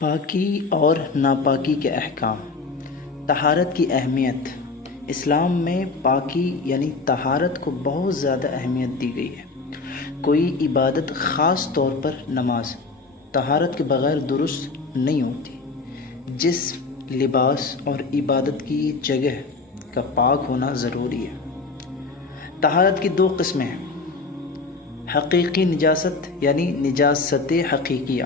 پاکی اور ناپاکی کے احکام۔ طہارت کی اہمیت۔ اسلام میں پاکی یعنی طہارت کو بہت زیادہ اہمیت دی گئی ہے۔ کوئی عبادت خاص طور پر نماز طہارت کے بغیر درست نہیں ہوتی۔ جسم، لباس اور عبادت کی جگہ کا پاک ہونا ضروری ہے۔ طہارت کی دو قسمیں ہیں، حقیقی نجاست یعنی نجاست حقیقیہ،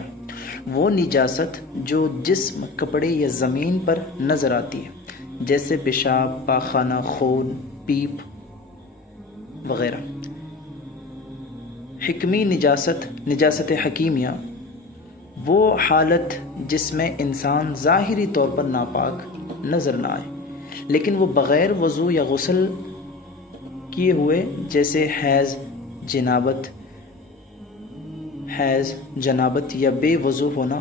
وہ نجاست جو جسم، کپڑے یا زمین پر نظر آتی ہے، جیسے پیشاب، پاخانہ، خون، پیپ وغیرہ۔ حکمی نجاست، نجاست حکیمیہ، وہ حالت جس میں انسان ظاہری طور پر ناپاک نظر نہ آئے لیکن وہ بغیر وضو یا غسل کیے ہوئے، جیسے حیض، جنابت یا بے وضو ہونا۔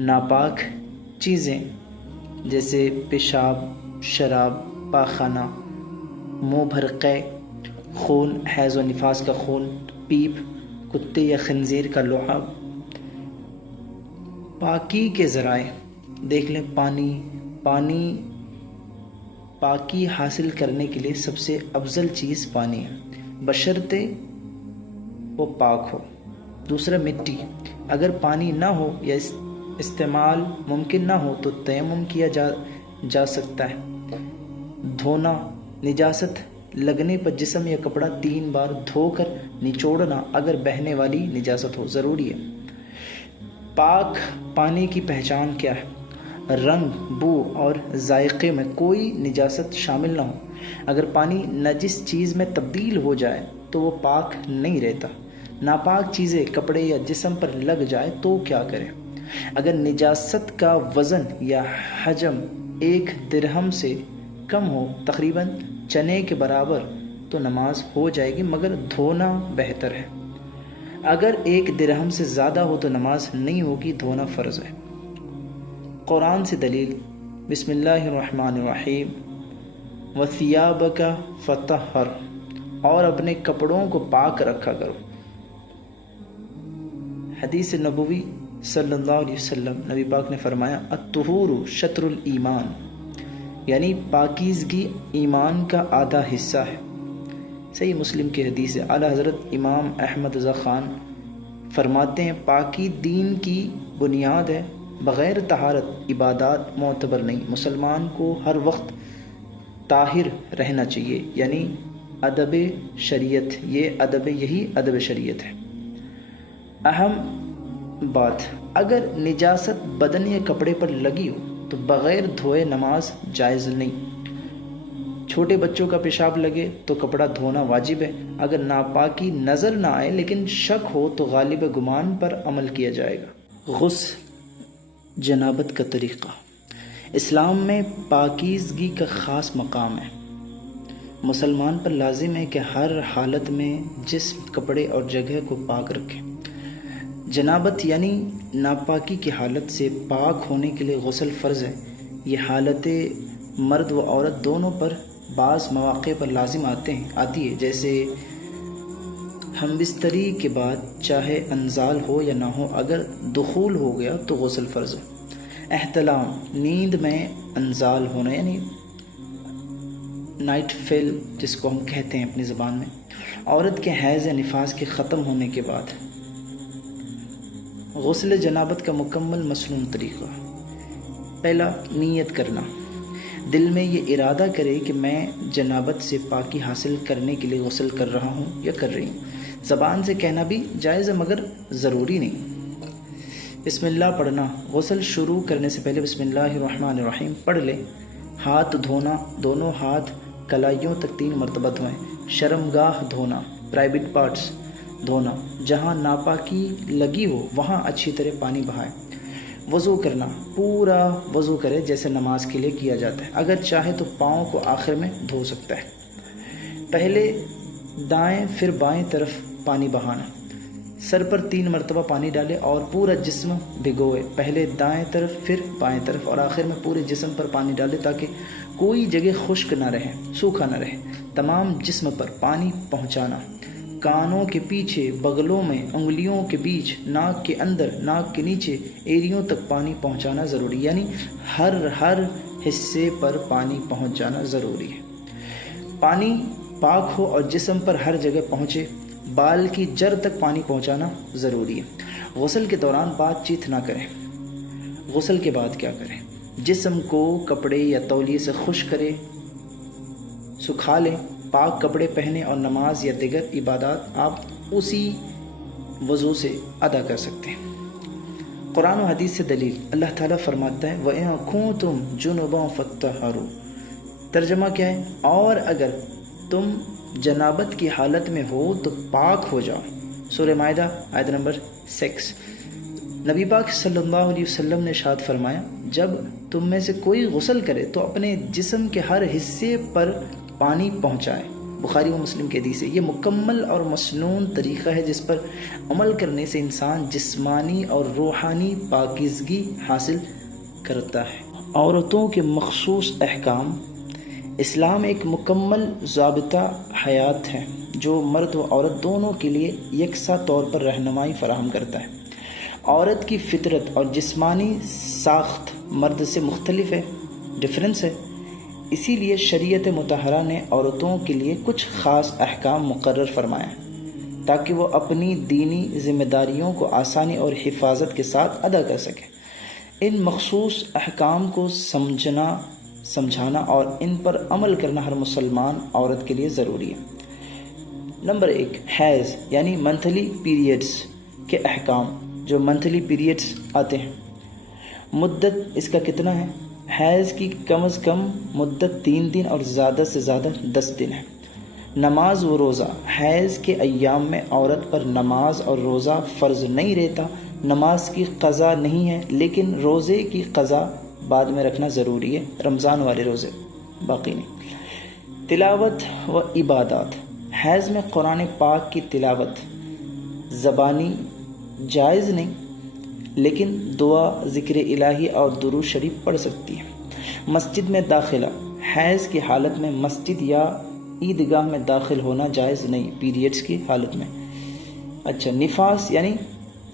ناپاک چیزیں جیسے پیشاب، شراب، پاخانہ، منہ بھر قے، خون، حیض و نفاس کا خون، پیپ، کتے یا خنزیر کا لعاب۔ پاکی کے ذرائع دیکھ لیں۔ پانی پاکی حاصل کرنے کے لیے سب سے افضل چیز پانی ہے، بشرطے وہ پاک ہو۔ دوسرا، مٹی، اگر پانی نہ ہو یا استعمال ممکن نہ ہو تو تیمم کیا جا سکتا ہے۔ دھونا، نجاست لگنے پر جسم یا کپڑا 3 بار دھو کر نچوڑنا اگر بہنے والی نجاست ہو، ضروری ہے۔ پاک پانی کی پہچان کیا ہے؟ رنگ، بو اور ذائقے میں کوئی نجاست شامل نہ ہو۔ اگر پانی نجس چیز میں تبدیل ہو جائے تو وہ پاک نہیں رہتا۔ ناپاک چیزیں کپڑے یا جسم پر لگ جائے تو کیا کریں؟ اگر نجاست کا وزن یا حجم 1 درہم سے کم ہو، تقریباً چنے کے برابر، تو نماز ہو جائے گی مگر دھونا بہتر ہے۔ اگر 1 درہم سے زیادہ ہو تو نماز نہیں ہوگی، دھونا فرض ہے۔ قرآن سے دلیل۔ بسم اللہ الرحمن الرحیم۔ وَثِيَابَكَ فَطَهِّرْ، اور اپنے کپڑوں کو پاک رکھا کرو۔ حدیث نبوی صلی اللہ علیہ وسلم، نبی پاک نے فرمایا، الطہور شطر الایمان، یعنی پاکیزگی ایمان کا آدھا حصہ ہے۔ صحیح مسلم کی حدیث ہے۔ اعلیٰ حضرت امام احمد رضا خان فرماتے ہیں، پاکی دین کی بنیاد ہے، بغیر طہارت عبادات معتبر نہیں۔ مسلمان کو ہر وقت طاہر رہنا چاہیے، یعنی ادب شریعت، یہی ادب شریعت ہے۔ اہم بات، اگر نجاست بدن یا کپڑے پر لگی ہو تو بغیر دھوئے نماز جائز نہیں۔ چھوٹے بچوں کا پیشاب لگے تو کپڑا دھونا واجب ہے۔ اگر ناپاکی نظر نہ آئے لیکن شک ہو تو غالب گمان پر عمل کیا جائے گا۔ غسل جنابت کا طریقہ۔ اسلام میں پاکیزگی کا خاص مقام ہے۔ مسلمان پر لازم ہے کہ ہر حالت میں جسم، کپڑے اور جگہ کو پاک رکھے۔ جنابت یعنی ناپاکی کی حالت سے پاک ہونے کے لیے غسل فرض ہے۔ یہ حالت مرد و عورت دونوں پر بعض مواقع پر لازم آتی ہے، جیسے ہم بستری کے بعد چاہے انزال ہو یا نہ ہو، اگر دخول ہو گیا تو غسل فرض ہے۔ احتلام، نیند میں انزال ہونا، یعنی نائٹ فیل جس کو ہم کہتے ہیں اپنی زبان میں، عورت کے حیض یا نفاس کے ختم ہونے کے بعد۔ غسل جنابت کا مکمل مسنون طریقہ۔ پہلا، نیت کرنا۔ دل میں یہ ارادہ کرے کہ میں جنابت سے پاکی حاصل کرنے کے لیے غسل کر رہا ہوں یا کر رہی ہوں۔ زبان سے کہنا بھی جائز ہے مگر ضروری نہیں۔ بسم اللہ پڑھنا۔ غسل شروع کرنے سے پہلے بسم اللہ الرحمن الرحیم پڑھ لیں۔ ہاتھ دھونا، دونوں ہاتھ کلائیوں تک 3 مرتبہ دھوئیں۔ شرمگاہ دھونا، پرائیویٹ پارٹس دھونا، جہاں ناپاکی لگی ہو وہاں اچھی طرح پانی بہائیں۔ وضو کرنا، پورا وضو کرے جیسے نماز کے لیے کیا جاتا ہے، اگر چاہے تو پاؤں کو آخر میں دھو سکتا ہے۔ پہلے دائیں پھر بائیں طرف پانی بہانا، سر پر 3 مرتبہ پانی ڈالے اور پورا جسم بھگوئے، پہلے دائیں طرف پھر بائیں طرف اور آخر میں پورے جسم پر پانی ڈالے تاکہ کوئی جگہ خشک نہ رہے، سوکھا نہ رہے۔ تمام جسم پر پانی پہنچانا، کانوں کے پیچھے، بغلوں میں، انگلیوں کے بیچ، ناک کے اندر، ناک کے نیچے، ایڑیوں تک پانی پہنچانا ضروری ہے، یعنی ہر حصے پر پانی پہنچ جانا ضروری ہے۔ پانی پاک ہو اور جسم پر ہر جگہ پہنچے۔ بال کی جڑ تک پانی پہنچانا ضروری ہے۔ غسل کے دوران بات چیت نہ کریں۔ غسل کے بعد کیا کریں؟ جسم کو کپڑے یا تولیے سے خشک کرے، سکھا لیں، پاک کپڑے پہنے اور نماز یا دیگر عبادات آپ اسی وضو سے ادا کر سکتے ہیں۔ قرآن و حدیث سے دلیل، اللہ تعالیٰ فرماتا ہے وَإِن كُنتُمْ جُنُبًا فَاطَّهَّرُوا۔ ترجمہ کیا ہے؟ اور اگر تم جنابت کی حالت میں ہو تو پاک ہو جاؤ۔ سورہ مائدہ آیت نمبر 6۔ نبی پاک صلی اللہ علیہ وسلم نے ارشاد فرمایا جب تم میں سے کوئی غسل کرے تو اپنے جسم کے ہر حصے پر پانی پہنچائے۔ بخاری و مسلم کی حدیث ہے۔ یہ مکمل اور مسنون طریقہ ہے جس پر عمل کرنے سے انسان جسمانی اور روحانی پاکیزگی حاصل کرتا ہے۔ عورتوں کے مخصوص احکام۔ اسلام ایک مکمل ضابطہ حیات ہے جو مرد و عورت دونوں کے لیے یکساں طور پر رہنمائی فراہم کرتا ہے۔ عورت کی فطرت اور جسمانی ساخت مرد سے مختلف ہے، ڈفرینس ہے، اسی لیے شریعت مطہرہ نے عورتوں کے لیے کچھ خاص احکام مقرر فرمایا تاکہ وہ اپنی دینی ذمہ داریوں کو آسانی اور حفاظت کے ساتھ ادا کر سکیں۔ ان مخصوص احکام کو سمجھانا اور ان پر عمل کرنا ہر مسلمان عورت کے لیے ضروری ہے۔ نمبر 1، حیض یعنی منتھلی پیریڈز کے احکام۔ جو منتھلی پیریڈز آتے ہیں، مدت اس کا کتنا ہے؟ حیض کی کم از کم مدت 3 دن اور زیادہ سے زیادہ 10 دن ہے۔ نماز و روزہ۔ حیض کے ایام میں عورت پر نماز اور روزہ فرض نہیں رہتا۔ نماز کی قضا نہیں ہے لیکن روزے کی قضا بعد میں رکھنا ضروری ہے، رمضان والے روزے، باقی نہیں۔ تلاوت و عبادات۔ حیض میں قرآن پاک کی تلاوت زبانی جائز نہیں لیکن دعا، ذکر الہی اور درود شریف پڑھ سکتی ہے۔ مسجد میں داخلہ۔ حیض کی حالت میں مسجد یا عیدگاہ میں داخل ہونا جائز نہیں، پیریڈز کی حالت میں۔ اچھا، نفاس یعنی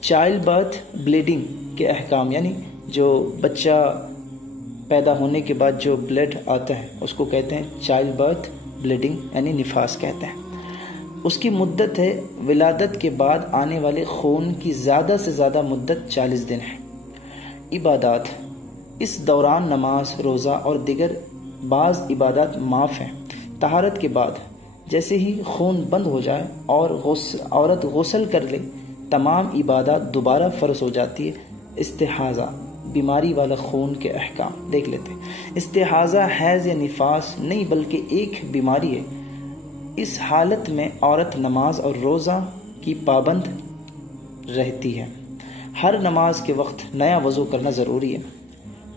چائلڈ برتھ بلیڈنگ کے احکام، یعنی جو بچہ پیدا ہونے کے بعد جو بلڈ آتا ہے اس کو کہتے ہیں چائلڈ برتھ بلیڈنگ، یعنی نفاس کہتے ہیں۔ اس کی مدت ہے ولادت کے بعد آنے والے خون کی زیادہ سے زیادہ مدت 40 دن ہے۔ عبادات۔ اس دوران نماز، روزہ اور دیگر بعض عبادات معاف ہیں۔ طہارت کے بعد جیسے ہی خون بند ہو جائے اور عورت غسل کر لے تمام عبادات دوبارہ فرض ہو جاتی ہے۔ استحاضہ، بیماری والا خون کے احکام دیکھ لیتے ہیں۔ استحاضہ حیض یا نفاس نہیں بلکہ ایک بیماری ہے۔ اس حالت میں عورت نماز اور روزہ کی پابند رہتی ہے۔ ہر نماز کے وقت نیا وضو کرنا ضروری ہے۔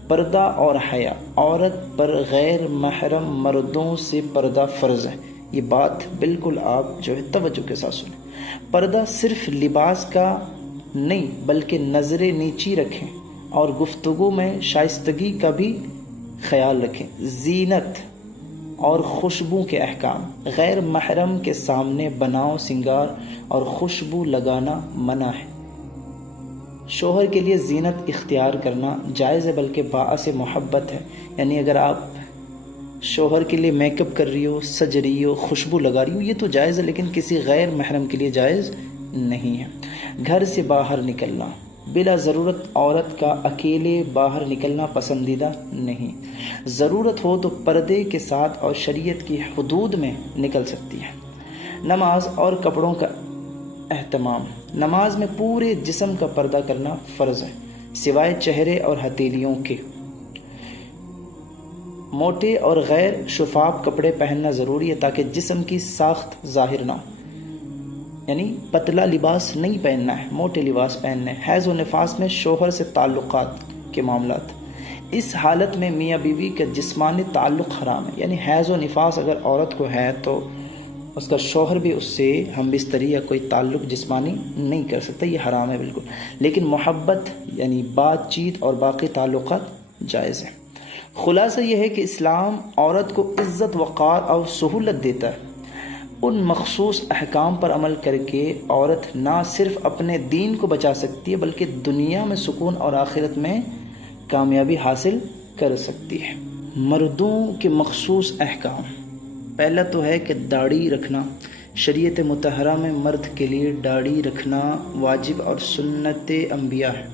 پردہ اور حیا۔ عورت پر غیر محرم مردوں سے پردہ فرض ہے۔ یہ بات بالکل آپ جو ہے توجہ کے ساتھ سنیں۔ پردہ صرف لباس کا نہیں بلکہ نظریں نیچی رکھیں اور گفتگو میں شائستگی کا بھی خیال رکھیں۔ زینت اور خوشبو کے احکام۔ غیر محرم کے سامنے بناؤ سنگار اور خوشبو لگانا منع ہے۔ شوہر کے لیے زینت اختیار کرنا جائز ہے بلکہ باعث محبت ہے، یعنی اگر آپ شوہر کے لیے میک اپ کر رہی ہو، سج رہی ہو، خوشبو لگا رہی ہو، یہ تو جائز ہے لیکن کسی غیر محرم کے لیے جائز نہیں ہے۔ گھر سے باہر نکلنا۔ بلا ضرورت عورت کا اکیلے باہر نکلنا پسندیدہ نہیں۔ ضرورت ہو تو پردے کے ساتھ اور شریعت کی حدود میں نکل سکتی ہے۔ نماز اور کپڑوں کا اہتمام۔ نماز میں پورے جسم کا پردہ کرنا فرض ہے سوائے چہرے اور ہتھیلیوں کے۔ موٹے اور غیر شفاف کپڑے پہننا ضروری ہے تاکہ جسم کی ساخت ظاہر نہ ہو، یعنی پتلا لباس نہیں پہننا ہے، موٹے لباس پہننے۔ حیض و نفاس میں شوہر سے تعلقات کے معاملات۔ اس حالت میں میاں بیوی کا جسمانی تعلق حرام ہے، یعنی حیض و نفاس اگر عورت کو ہے تو اس کا شوہر بھی اس سے ہم بستری یا کوئی تعلق جسمانی نہیں کر سکتا، یہ حرام ہے بالکل۔ لیکن محبت یعنی بات چیت اور باقی تعلقات جائز ہیں۔ خلاصہ یہ ہے کہ اسلام عورت کو عزت، وقار اور سہولت دیتا ہے۔ ان مخصوص احکام پر عمل کر کے عورت نہ صرف اپنے دین کو بچا سکتی ہے بلکہ دنیا میں سکون اور آخرت میں کامیابی حاصل کر سکتی ہے۔ مردوں کے مخصوص احکام، پہلا تو ہے کہ داڑھی رکھنا۔ شریعت مطہرہ میں مرد کے لیے داڑھی رکھنا واجب اور سنت انبیاء ہے۔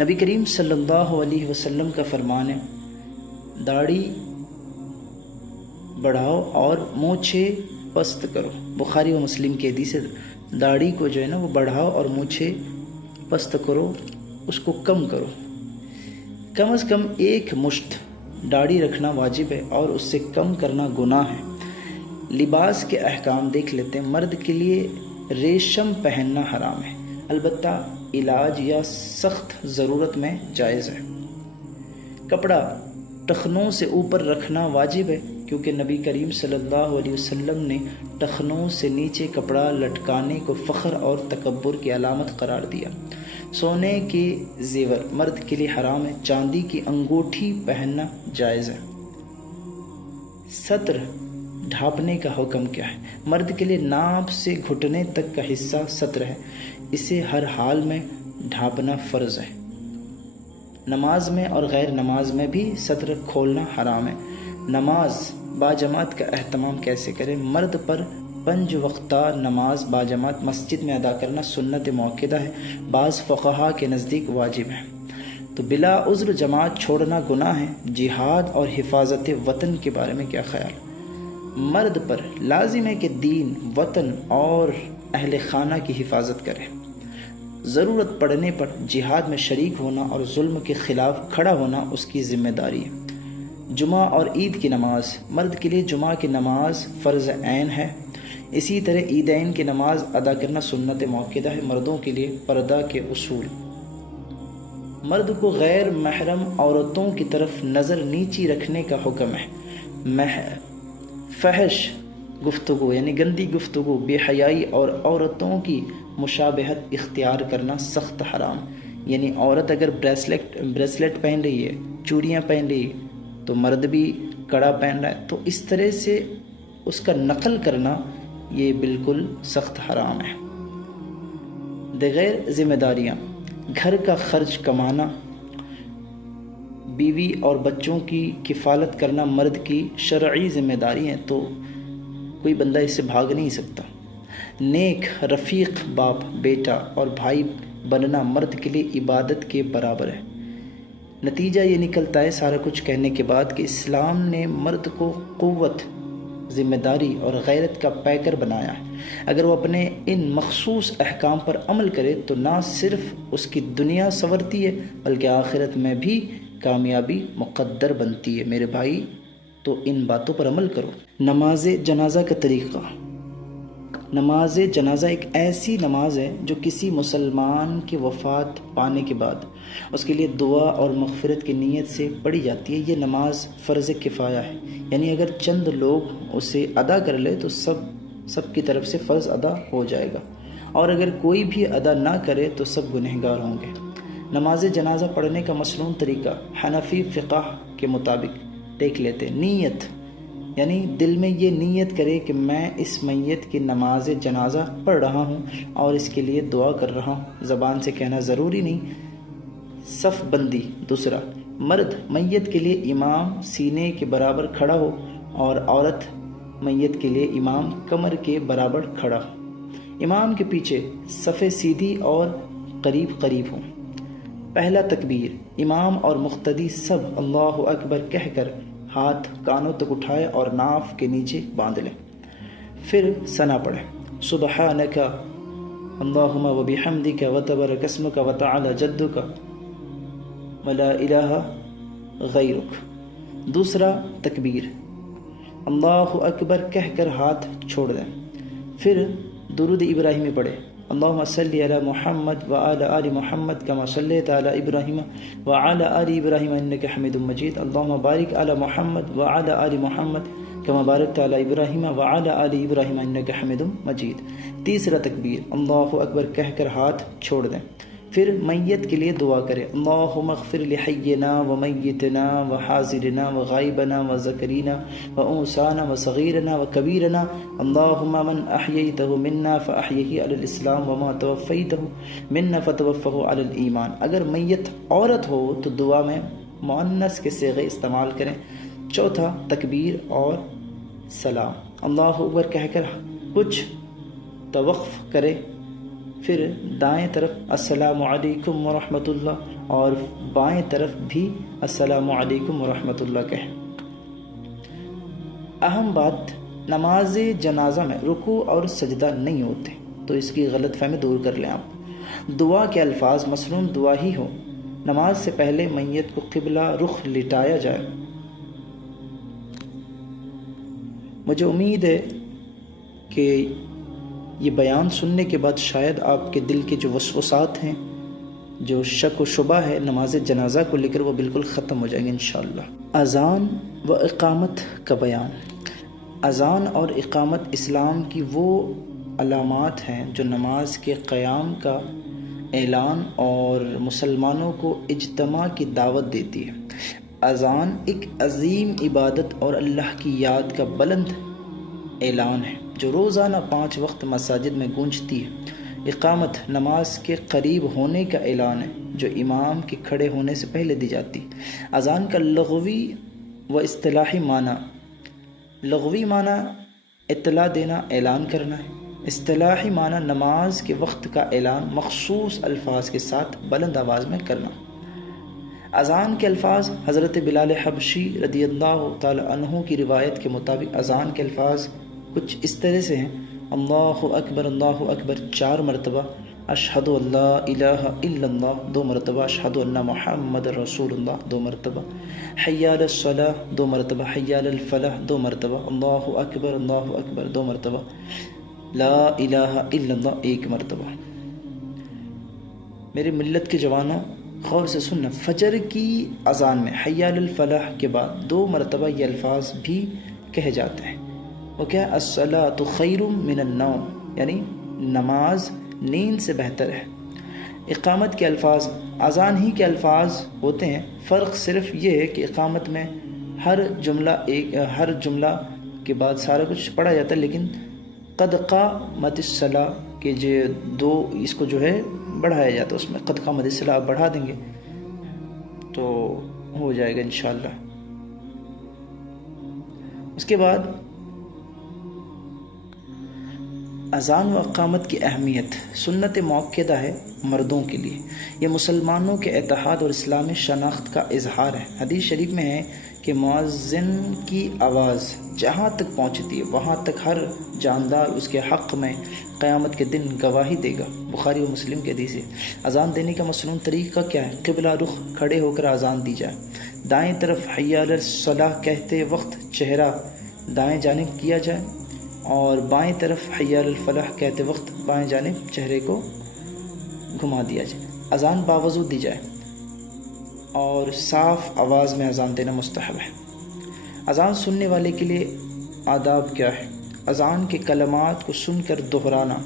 نبی کریم صلی اللہ علیہ وسلم کا فرمان ہے، داڑھی بڑھاؤ اور مونچھیں پست کرو۔ بخاری و مسلم کی حدیث ہے، داڑھی کو جو ہے نا وہ بڑھاؤ اور مونچھیں پست کرو، اس کو کم کرو۔ کم از کم 1 مشت داڑھی رکھنا واجب ہے اور اس سے کم کرنا گناہ ہے۔ لباس کے احکام دیکھ لیتے ہیں۔ مرد کے لیے ریشم پہننا حرام ہے، البتہ علاج یا سخت ضرورت میں جائز ہے۔ کپڑا ٹخنوں سے اوپر رکھنا واجب ہے، کیونکہ نبی کریم صلی اللہ علیہ وسلم نے ٹخنوں سے نیچے کپڑا لٹکانے کو فخر اور تکبر کی علامت قرار دیا۔ سونے کے زیور مرد کے لیے حرام ہے، چاندی کی انگوٹھی پہننا جائز ہے۔ ستر ڈھانپنے کا حکم کیا ہے؟ مرد کے لیے ناف سے گھٹنے تک کا حصہ ستر ہے، اسے ہر حال میں ڈھانپنا فرض ہے۔ نماز میں اور غیر نماز میں بھی ستر کھولنا حرام ہے۔ نماز باجماعت کا اہتمام کیسے کریں؟ مرد پر 5 وقتہ نماز باجماعت مسجد میں ادا کرنا سنت مؤکدہ ہے، بعض فقہا کے نزدیک واجب ہے۔ تو بلا عذر جماعت چھوڑنا گناہ ہے۔ جہاد اور حفاظت وطن کے بارے میں کیا خیال؟ مرد پر لازم ہے کہ دین، وطن اور اہل خانہ کی حفاظت کرے۔ ضرورت پڑنے پر جہاد میں شریک ہونا اور ظلم کے خلاف کھڑا ہونا اس کی ذمہ داری ہے۔ جمعہ اور عید کی نماز، مرد کے لیے جمعہ کی نماز فرض عین ہے، اسی طرح عیدین کی نماز ادا کرنا سنت مؤکدہ ہے۔ مردوں کے لیے پردہ کے اصول، مرد کو غیر محرم عورتوں کی طرف نظر نیچی رکھنے کا حکم ہے۔ فحش گفتگو یعنی گندی گفتگو، بے حیائی اور عورتوں کی مشابہت اختیار کرنا سخت حرام۔ یعنی عورت اگر بریسلیٹ پہن رہی ہے، چوڑیاں پہن رہی ہے، تو مرد بھی کڑا پہن رہا ہے، تو اس طرح سے اس کا نقل کرنا یہ بالکل سخت حرام ہے۔ دیگر ذمہ داریاں، گھر کا خرچ کمانا، بیوی اور بچوں کی کفالت کرنا مرد کی شرعی ذمہ داری ہے، تو کوئی بندہ اس سے بھاگ نہیں سکتا۔ نیک رفیق باپ، بیٹا اور بھائی بننا مرد کے لیے عبادت کے برابر ہے۔ نتیجہ یہ نکلتا ہے سارا کچھ کہنے کے بعد کہ اسلام نے مرد کو قوت، ذمہ داری اور غیرت کا پیکر بنایا ہے۔ اگر وہ اپنے ان مخصوص احکام پر عمل کرے تو نہ صرف اس کی دنیا سنورتی ہے بلکہ آخرت میں بھی کامیابی مقدر بنتی ہے۔ میرے بھائی، تو ان باتوں پر عمل کرو۔ نماز جنازہ کا طریقہ۔ نماز جنازہ ایک ایسی نماز ہے جو کسی مسلمان کی وفات پانے کے بعد اس کے لیے دعا اور مغفرت کی نیت سے پڑھی جاتی ہے۔ یہ نماز فرض کفایہ ہے، یعنی اگر چند لوگ اسے ادا کر لے تو سب کی طرف سے فرض ادا ہو جائے گا، اور اگر کوئی بھی ادا نہ کرے تو سب گنہگار ہوں گے۔ نماز جنازہ پڑھنے کا مسنون طریقہ حنفی فقہ کے مطابق دیکھ لیتے ہیں۔ نیت یعنی دل میں یہ نیت کرے کہ میں اس میت کی نماز جنازہ پڑھ رہا ہوں اور اس کے لیے دعا کر رہا ہوں، زبان سے کہنا ضروری نہیں۔ صف بندی۔ دوسرا، مرد میت کے لیے امام سینے کے برابر کھڑا ہو اور عورت میت کے لیے امام کمر کے برابر کھڑا ہو۔ امام کے پیچھے صفیں سیدھی اور قریب قریب ہوں۔ پہلا تکبیر، امام اور مقتدی سب اللہ اکبر کہہ کر ہاتھ کانوں تک اٹھائے اور ناف کے نیچے باندھ لیں، پھر ثنا پڑھیں، سبحانک اللہم و بحمدک و تبارک اسمک و تعالی جدک و لا الہ غیرک۔ دوسرا تکبیر، اللہ اکبر کہہ کر ہاتھ چھوڑ دیں، پھر درود ابراہیمی پڑھیں، اللہم صلی علی محمد وعلی آل محمد کما صلیت علی ابراہیم وعلی آل ابراہیم انک حمید مجید، اللہم بارک علی محمد وعلی آل محمد کما بارکت علی ابراہیم وعلی آل ابراہیم انک حمید مجید۔ تیسرا تکبیر، اللہ اکبر کہہ کر ہاتھ چھوڑ دیں، پھر میت کے لیے دعا کرے، اللہم اغفر لحینا و میتنا و حاضرنا و غائبنا و ذکرنا و انسانا و صغیرنا و کبیرنا، اللہم من احییتہ منا فاحیہ علی الاسلام وما توفیتہ منا فتوفہ علی الایمان۔ اگر میت عورت ہو تو دعا میں مؤنث کے صیغے استعمال کریں۔ چوتھا، تکبیر اور سلام، اللہ اکبر کہہ کر کچھ توقف کرے، پھر دائیں طرف السلام علیکم ورحمۃ اللہ اور بائیں طرف بھی السلام علیکم ورحمۃ اللہ کہیں۔ اہم بات، نماز جنازہ میں رکوع اور سجدہ نہیں ہوتے، تو اس کی غلط فہمی دور کر لیں آپ۔ دعا کے الفاظ مصنون دعا ہی ہو۔ نماز سے پہلے میت کو قبلہ رخ لٹایا جائے۔ مجھے امید ہے کہ یہ بیان سننے کے بعد شاید آپ کے دل کے جو وسوسات ہیں، جو شک و شبہ ہے نماز جنازہ کو لے کر، وہ بالکل ختم ہو جائیں گے انشاءاللہ۔ اذان و اقامت کا بیان۔ اذان اور اقامت اسلام کی وہ علامات ہیں جو نماز کے قیام کا اعلان اور مسلمانوں کو اجتماع کی دعوت دیتی ہے۔ اذان ایک عظیم عبادت اور اللہ کی یاد کا بلند اعلان ہے جو روزانہ 5 وقت مساجد میں گونجتی ہے۔ اقامت نماز کے قریب ہونے کا اعلان ہے جو امام کے کھڑے ہونے سے پہلے دی جاتی ہے۔ اذان کا لغوی و اصطلاحی معنی، لغوی معنی اطلاع دینا، اعلان کرنا ہے۔ اصطلاحی معنی نماز کے وقت کا اعلان مخصوص الفاظ کے ساتھ بلند آواز میں کرنا۔ اذان کے الفاظ، حضرت بلال حبشی رضی اللہ تعالی عنہ کی روایت کے مطابق اذان کے الفاظ کچھ اس طرح سے ہیں: اللہ اکبر 4 مرتبہ، اشہد ان لا الہ الا اللہ 2 مرتبہ، اشہد ان محمد رسول اللہ 2 مرتبہ، حی علی الصلاۃ 2 مرتبہ، حی علی الفلاح 2 مرتبہ، اللہ اکبر 2 مرتبہ، لا الہ الا اللہ 1 مرتبہ۔ میری ملت کے جوانوں، غور سے سننا، فجر کی اذان میں حی علی الفلاح کے بعد 2 مرتبہ یہ الفاظ بھی کہے جاتے ہیں۔ وہ کیا ہے؟ الصلاۃ خیر من النوم، یعنی نماز نیند سے بہتر ہے۔ اقامت کے الفاظ اذان ہی کے الفاظ ہوتے ہیں، فرق صرف یہ ہے کہ اقامت میں ہر جملہ کے بعد سارا کچھ پڑھا جاتا ہے، لیکن قد قامت الصلاۃ کے جو 2 اس کو جو ہے بڑھایا جاتا ہے، اس میں قد قامت الصلاۃ آپ بڑھا دیں گے تو ہو جائے گا انشاءاللہ۔ اس کے بعد اذان و اقامت کی اہمیت، سنت موقدہ ہے مردوں کے لیے، یہ مسلمانوں کے اتحاد اور اسلامی شناخت کا اظہار ہے۔ حدیث شریف میں ہے کہ مؤذن کی آواز جہاں تک پہنچتی ہے وہاں تک ہر جاندار اس کے حق میں قیامت کے دن گواہی دے گا۔ بخاری و مسلم کی حدیث ہے۔ اذان دینے کا مصنون طریقہ کیا ہے؟ قبلہ رخ کھڑے ہو کر اذان دی جائے، دائیں طرف حی علی الصلاۃ کہتے وقت چہرہ دائیں جانب کیا جائے اور بائیں طرف حی علی الفلاح کہتے وقت بائیں جانب چہرے کو گھما دیا جائے۔ اذان باوضو دی جائے اور صاف آواز میں اذان دینا مستحب ہے۔ اذان سننے والے کے لیے آداب کیا ہے؟ اذان کے کلمات کو سن کر دہرانا،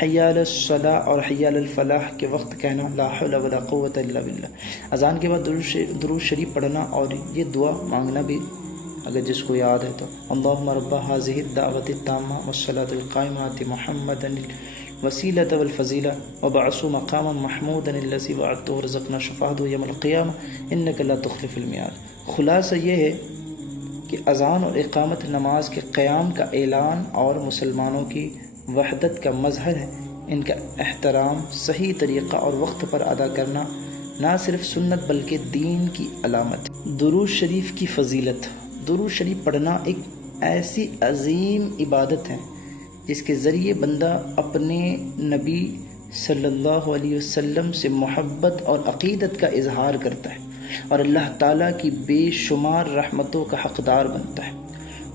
حی علی الصلاۃ اور حی علی الفلاح کے وقت کہنا لا حول ولا قوۃ الا باللہ۔ اذان کے بعد درود شریف پڑھنا اور یہ دعا مانگنا بھی اگر جس کو یاد ہے تو، اللہم رب ھذہ الدعوۃ التامہ والصلاۃ القائمہ آت محمدا الوسیلۃ والفضیلہ وابعثہ مقاما محمودا الذی وعدتہ وارزقنا شفاعتہ یوم القیامہ انک لا تخلف الميعاد۔ خلاصہ یہ ہے کہ اذان اور اقامت نماز کے قیام کا اعلان اور مسلمانوں کی وحدت کا مظہر ہے۔ ان کا احترام، صحیح طریقہ اور وقت پر ادا کرنا نہ صرف سنت بلکہ دین کی علامت ہے۔ درود شریف کی فضیلت۔ درود شریف پڑھنا ایک ایسی عظیم عبادت ہے جس کے ذریعے بندہ اپنے نبی صلی اللہ علیہ وسلم سے محبت اور عقیدت کا اظہار کرتا ہے اور اللہ تعالیٰ کی بے شمار رحمتوں کا حقدار بنتا ہے۔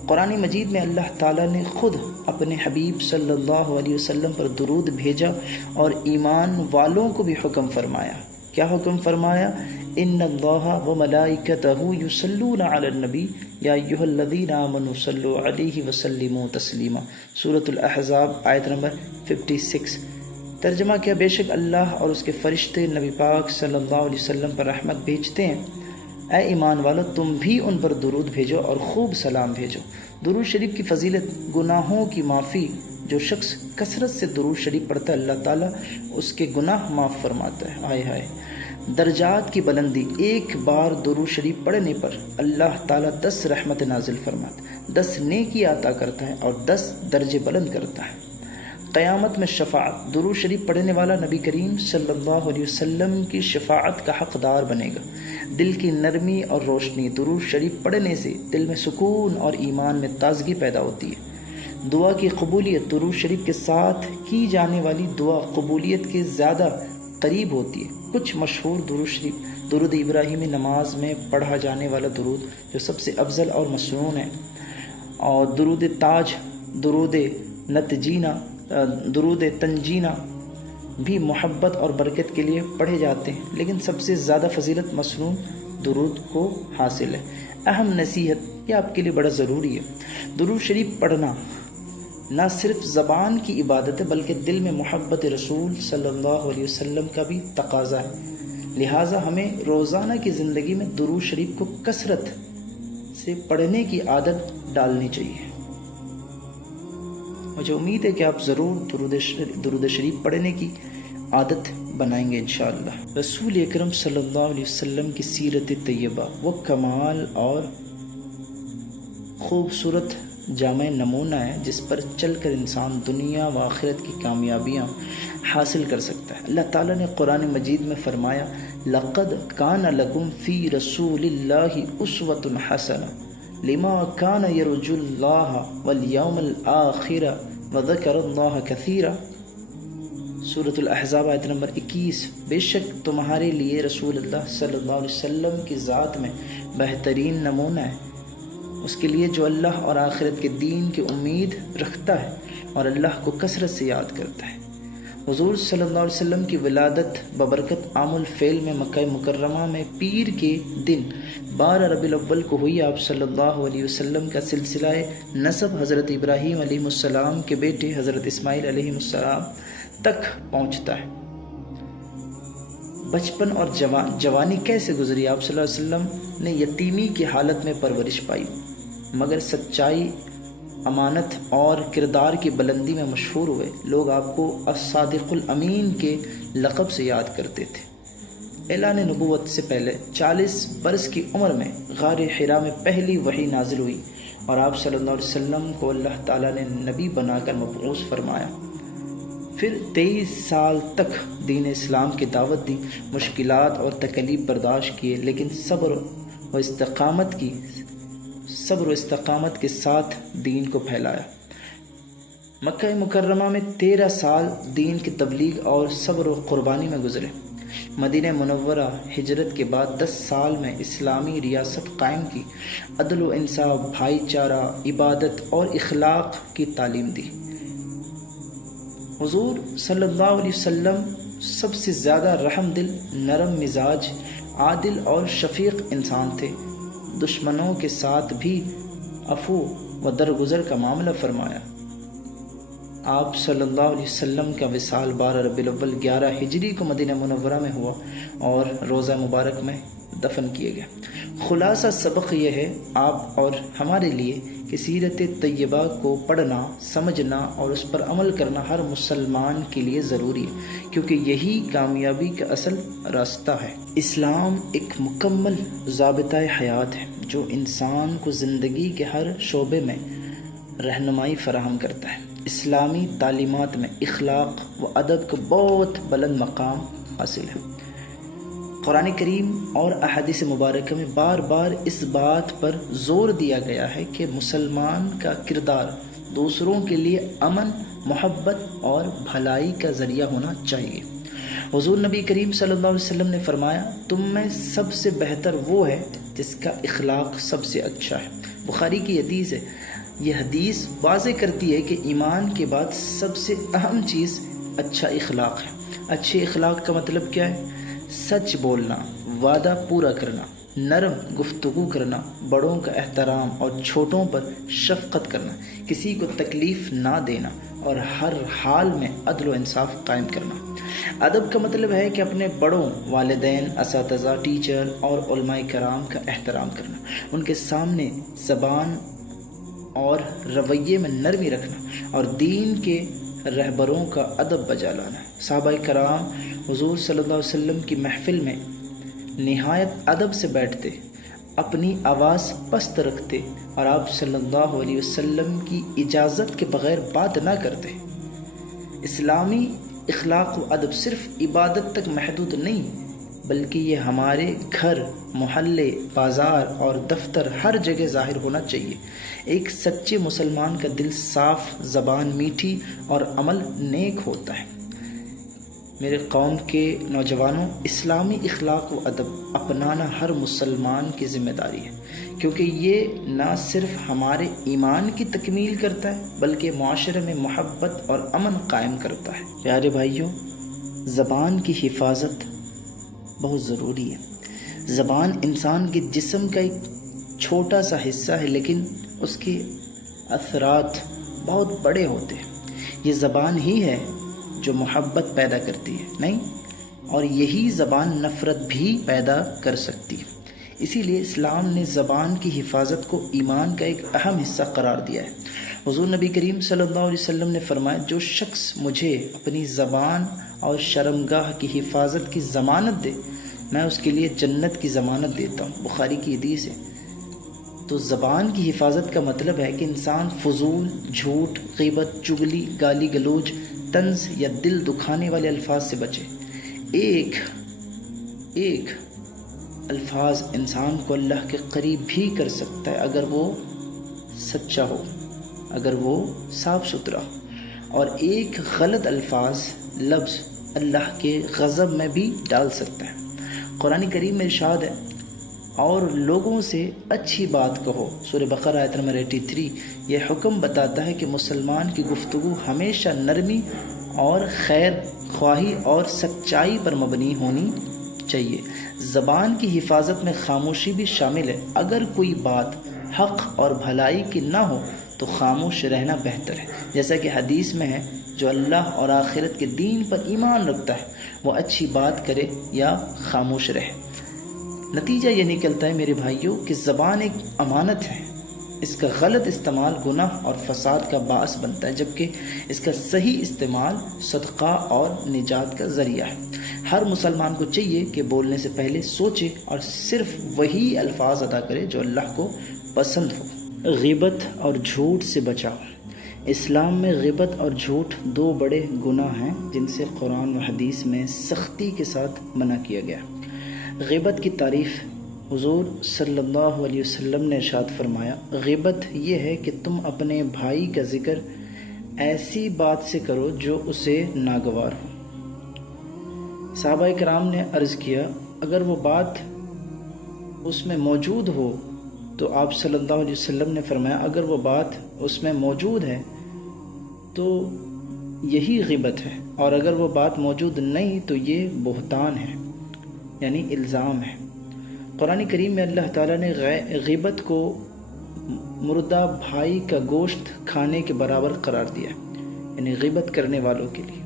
قرآن مجید میں اللہ تعالیٰ نے خود اپنے حبیب صلی اللہ علیہ وسلم پر درود بھیجا اور ایمان والوں کو بھی حکم فرمایا۔ کیا حکم فرمایا؟ ان اللہ وملائکتہ یصلون علی النبی یا ایھا الذین آمنوا صلوا علیہ وسلموا تسلیما۔ سورۃ الاحزاب آیت نمبر 56۔ ترجمہ کیا؟ بے شک اللہ اور اس کے فرشتے نبی پاک صلی اللہ علیہ وسلم پر رحمت بھیجتے ہیں۔ اے ایمان والو تم بھی ان پر درود بھیجو اور خوب سلام بھیجو۔ درود شریف کی فضیلت، گناہوں کی معافی۔ جو شخص کثرت سے درود شریف پڑھتا ہے اللہ تعالیٰ اس کے گناہ معاف فرماتا ہے۔ آئے ہائے۔ درجات کی بلندی، ایک بار درود شریف پڑھنے پر اللہ تعالیٰ 10 رحمت نازل فرماتا ہے، 10 نیکی عطا کرتا ہے اور 10 درجے بلند کرتا ہے۔ قیامت میں شفاعت، درود شریف پڑھنے والا نبی کریم صلی اللہ علیہ وسلم کی شفاعت کا حقدار بنے گا۔ دل کی نرمی اور روشنی، درود شریف پڑھنے سے دل میں سکون اور ایمان میں تازگی پیدا ہوتی ہے۔ دعا کی قبولیت، درود شریف کے ساتھ کی جانے والی دعا قبولیت کے زیادہ قریب ہوتی ہے۔ کچھ مشہور درود شریف: درود ابراہیمی نماز میں پڑھا جانے والا درود جو سب سے افضل اور مسنون ہے، اور درود تاج، درود نتجینہ، درود تنجینہ بھی محبت اور برکت کے لیے پڑھے جاتے ہیں، لیکن سب سے زیادہ فضیلت مسنون درود کو حاصل ہے۔ اہم نصیحت، یہ آپ کے لیے بڑا ضروری ہے، درود شریف پڑھنا نہ صرف زبان کی عبادت ہے بلکہ دل میں محبت رسول صلی اللہ علیہ وسلم کا بھی تقاضا ہے۔ لہٰذا ہمیں روزانہ کی زندگی میں درود شریف کو کثرت سے پڑھنے کی عادت ڈالنی چاہیے۔ مجھے امید ہے کہ آپ ضرور درود شریف پڑھنے کی عادت بنائیں گے انشاءاللہ۔ رسول اکرم صلی اللہ علیہ وسلم کی سیرت طیبہ وہ کمال اور خوبصورت جامع نمونہ ہے جس پر چل کر انسان دنیا و آخرت کی کامیابیاں حاصل کر سکتا ہے۔ اللہ تعالیٰ نے قرآن مجید میں فرمایا، لَقَدْ كَانَ لَكُمْ فِي رَسُولِ اللَّهِ أُسْوَةٌ حَسَنَةٌ لِمَا كَانَ يَرْجُو اللَّهَ وَالْيَوْمَ الْآخِرَ وَذَكَرَ اللَّهَ كَثِيرًا۔ سورۃ الاحزاب آیت نمبر 21۔ بے شک تمہارے لیے رسول اللہ صلی اللہ علیہ وسلم کی ذات میں بہترین نمونہ ہے، اس کے لیے جو اللہ اور آخرت کے دین کی امید رکھتا ہے اور اللہ کو کثرت سے یاد کرتا ہے۔ حضور صلی اللہ علیہ وسلم کی ولادت ببرکت عام الفیل میں مکہ مکرمہ میں پیر کے دن 12 ربیع الاول کو ہوئی۔ آپ صلی اللہ علیہ وسلم کا سلسلہ نسب حضرت ابراہیم علیہ السلام کے بیٹے حضرت اسماعیل علیہ السلام تک پہنچتا ہے۔ بچپن اور جوانی کیسے گزری؟ آپ صلی اللہ علیہ وسلم نے یتیمی کی حالت میں پرورش پائی، مگر سچائی، امانت اور کردار کی بلندی میں مشہور ہوئے۔ لوگ آپ کو الصادق الامین کے لقب سے یاد کرتے تھے۔ اعلان نبوت سے پہلے 40 برس کی عمر میں غار حرا میں پہلی وحی نازل ہوئی اور آپ صلی اللہ علیہ وسلم کو اللہ تعالیٰ نے نبی بنا کر مبعوث فرمایا۔ پھر 23 سال تک دین اسلام کی دعوت دی، مشکلات اور تکلیف برداشت کیے، لیکن صبر و استقامت کے ساتھ دین کو پھیلایا۔ مکہ مکرمہ میں 13 سال دین کی تبلیغ اور صبر و قربانی میں گزرے۔ مدینہ منورہ ہجرت کے بعد 10 سال میں اسلامی ریاست قائم کی، عدل و انصاف، بھائی چارہ، عبادت اور اخلاق کی تعلیم دی۔ حضور صلی اللہ علیہ وسلم سب سے زیادہ رحم دل، نرم مزاج، عادل اور شفیق انسان تھے۔ دشمنوں کے ساتھ بھی عفو و درگزر کا معاملہ فرمایا۔ آپ صلی اللہ علیہ وسلم کا وصال 12 ربیع الاول 11 ہجری کو مدینہ منورہ میں ہوا اور روضہ مبارک میں دفن کیے گئے۔ خلاصہ سبق یہ ہے آپ اور ہمارے لیے کہ سیرت طیبہ کو پڑھنا، سمجھنا اور اس پر عمل کرنا ہر مسلمان کے لیے ضروری ہے، کیونکہ یہی کامیابی کا اصل راستہ ہے۔ اسلام ایک مکمل ضابطۂ حیات ہے جو انسان کو زندگی کے ہر شعبے میں رہنمائی فراہم کرتا ہے۔ اسلامی تعلیمات میں اخلاق و ادب کو بہت بلند مقام حاصل ہے۔ قرآن کریم اور احادیث مبارکہ میں بار بار اس بات پر زور دیا گیا ہے کہ مسلمان کا کردار دوسروں کے لیے امن، محبت اور بھلائی کا ذریعہ ہونا چاہیے۔ حضور نبی کریم صلی اللہ علیہ وسلم نے فرمایا، تم میں سب سے بہتر وہ ہے جس کا اخلاق سب سے اچھا ہے۔ بخاری کی حدیث ہے۔ یہ حدیث واضح کرتی ہے کہ ایمان کے بعد سب سے اہم چیز اچھا اخلاق ہے۔ اچھے اخلاق کا مطلب کیا ہے؟ سچ بولنا، وعدہ پورا کرنا، نرم گفتگو کرنا، بڑوں کا احترام اور چھوٹوں پر شفقت کرنا، کسی کو تکلیف نہ دینا، اور ہر حال میں عدل و انصاف قائم کرنا۔ ادب کا مطلب ہے کہ اپنے بڑوں، والدین، اساتذہ، ٹیچر اور علماء کرام کا احترام کرنا، ان کے سامنے زبان اور رویے میں نرمی رکھنا اور دین کے رہبروں کا ادب بجا لانا۔ صحابہ کرام حضور صلی اللہ علیہ وسلم کی محفل میں نہایت ادب سے بیٹھتے، اپنی آواز پست رکھتے اور آپ صلی اللہ علیہ وسلم کی اجازت کے بغیر بات نہ کرتے۔ اسلامی اخلاق و ادب صرف عبادت تک محدود نہیں، بلکہ یہ ہمارے گھر، محلے، بازار اور دفتر ہر جگہ ظاہر ہونا چاہیے۔ ایک سچے مسلمان کا دل صاف، زبان میٹھی اور عمل نیک ہوتا ہے۔ میرے قوم کے نوجوانوں، اسلامی اخلاق و ادب اپنانا ہر مسلمان کی ذمہ داری ہے، کیونکہ یہ نہ صرف ہمارے ایمان کی تکمیل کرتا ہے بلکہ معاشرے میں محبت اور امن قائم کرتا ہے۔ پیارے بھائیوں، زبان کی حفاظت بہت ضروری ہے۔ زبان انسان کے جسم کا ایک چھوٹا سا حصہ ہے، لیکن اس کے اثرات بہت بڑے ہوتے ہیں۔ یہ زبان ہی ہے جو محبت پیدا کرتی ہے، نہیں؟ اور یہی زبان نفرت بھی پیدا کر سکتی ہے۔ اسی لیے اسلام نے زبان کی حفاظت کو ایمان کا ایک اہم حصہ قرار دیا ہے۔ حضور نبی کریم صلی اللہ علیہ وسلم نے فرمایا، جو شخص مجھے اپنی زبان اور شرمگاہ کی حفاظت کی ضمانت دے، میں اس کے لیے جنت کی ضمانت دیتا ہوں۔ بخاری کی حدیث ہے۔ تو زبان کی حفاظت کا مطلب ہے کہ انسان فضول، جھوٹ، غیبت، چغلی، گالی گلوچ، طنز یا دل دکھانے والے الفاظ سے بچے۔ ایک الفاظ انسان کو اللہ کے قریب بھی کر سکتا ہے اگر وہ سچا ہو، اگر وہ صاف ستھرا ہو، اور ایک غلط لفظ اللہ کے غضب میں بھی ڈال سکتا ہے۔ قرآن کریم میں ارشاد ہے، اور لوگوں سے اچھی بات کہو، سورہ بقرہ آیت نمبر 83۔ یہ حکم بتاتا ہے کہ مسلمان کی گفتگو ہمیشہ نرمی اور خیر خواہی اور سچائی پر مبنی ہونی چاہیے۔ زبان کی حفاظت میں خاموشی بھی شامل ہے۔ اگر کوئی بات حق اور بھلائی کی نہ ہو تو خاموش رہنا بہتر ہے، جیسا کہ حدیث میں ہے، جو اللہ اور آخرت کے دین پر ایمان رکھتا ہے وہ اچھی بات کرے یا خاموش رہے۔ نتیجہ یہ نکلتا ہے میرے بھائیوں کہ زبان ایک امانت ہے۔ اس کا غلط استعمال گناہ اور فساد کا باعث بنتا ہے، جبکہ اس کا صحیح استعمال صدقہ اور نجات کا ذریعہ ہے۔ ہر مسلمان کو چاہیے کہ بولنے سے پہلے سوچے اور صرف وہی الفاظ ادا کرے جو اللہ کو پسند ہو۔ غیبت اور جھوٹ سے بچاؤ۔ اسلام میں غیبت اور جھوٹ دو بڑے گناہ ہیں جن سے قرآن و حدیث میں سختی کے ساتھ منع کیا گیا۔ غیبت کی تعریف، حضور صلی اللہ علیہ وسلم نے ارشاد فرمایا، غیبت یہ ہے کہ تم اپنے بھائی کا ذکر ایسی بات سے کرو جو اسے ناگوار ہو۔ صحابہ کرام نے عرض کیا، اگر وہ بات اس میں موجود ہو تو آپ صلی اللہ علیہ وسلم نے فرمایا، اگر وہ بات اس میں موجود ہے تو یہی غیبت ہے، اور اگر وہ بات موجود نہیں تو یہ بہتان ہے، یعنی الزام ہے۔ قرآن کریم میں اللہ تعالیٰ نے غیبت کو مردہ بھائی کا گوشت کھانے کے برابر قرار دیا، یعنی غیبت کرنے والوں کے لیے۔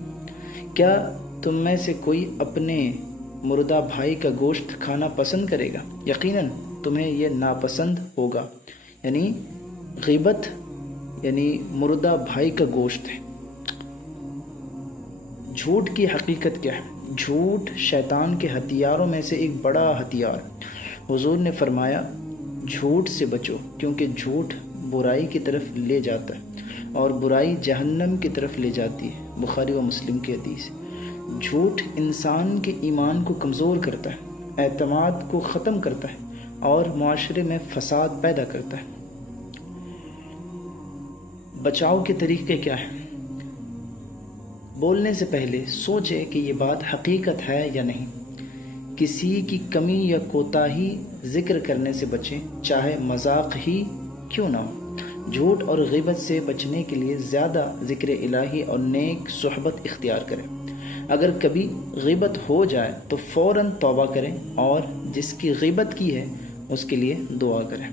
کیا تم میں سے کوئی اپنے مردہ بھائی کا گوشت کھانا پسند کرے گا؟ یقیناً تمہیں یہ ناپسند ہوگا۔ یعنی غیبت یعنی مردہ بھائی کا گوشت ہے۔ جھوٹ کی حقیقت کیا ہے؟ جھوٹ شیطان کے ہتھیاروں میں سے ایک بڑا ہتھیار۔ حضور نے فرمایا، جھوٹ سے بچو، کیونکہ جھوٹ برائی کی طرف لے جاتا ہے اور برائی جہنم کی طرف لے جاتی ہے۔ بخاری و مسلم کی حدیث۔ جھوٹ انسان کے ایمان کو کمزور کرتا ہے، اعتماد کو ختم کرتا ہے اور معاشرے میں فساد پیدا کرتا ہے۔ بچاؤ کے طریقے کیا ہیں؟ بولنے سے پہلے سوچے کہ یہ بات حقیقت ہے یا نہیں۔ کسی کی کمی یا کوتاہی ذکر کرنے سے بچیں، چاہے مذاق ہی کیوں نہ ہو۔ جھوٹ اور غیبت سے بچنے کے لیے زیادہ ذکر الہی اور نیک صحبت اختیار کریں۔ اگر کبھی غیبت ہو جائے تو فوراً توبہ کریں اور جس کی غیبت کی ہے اس کے لیے دعا کریں۔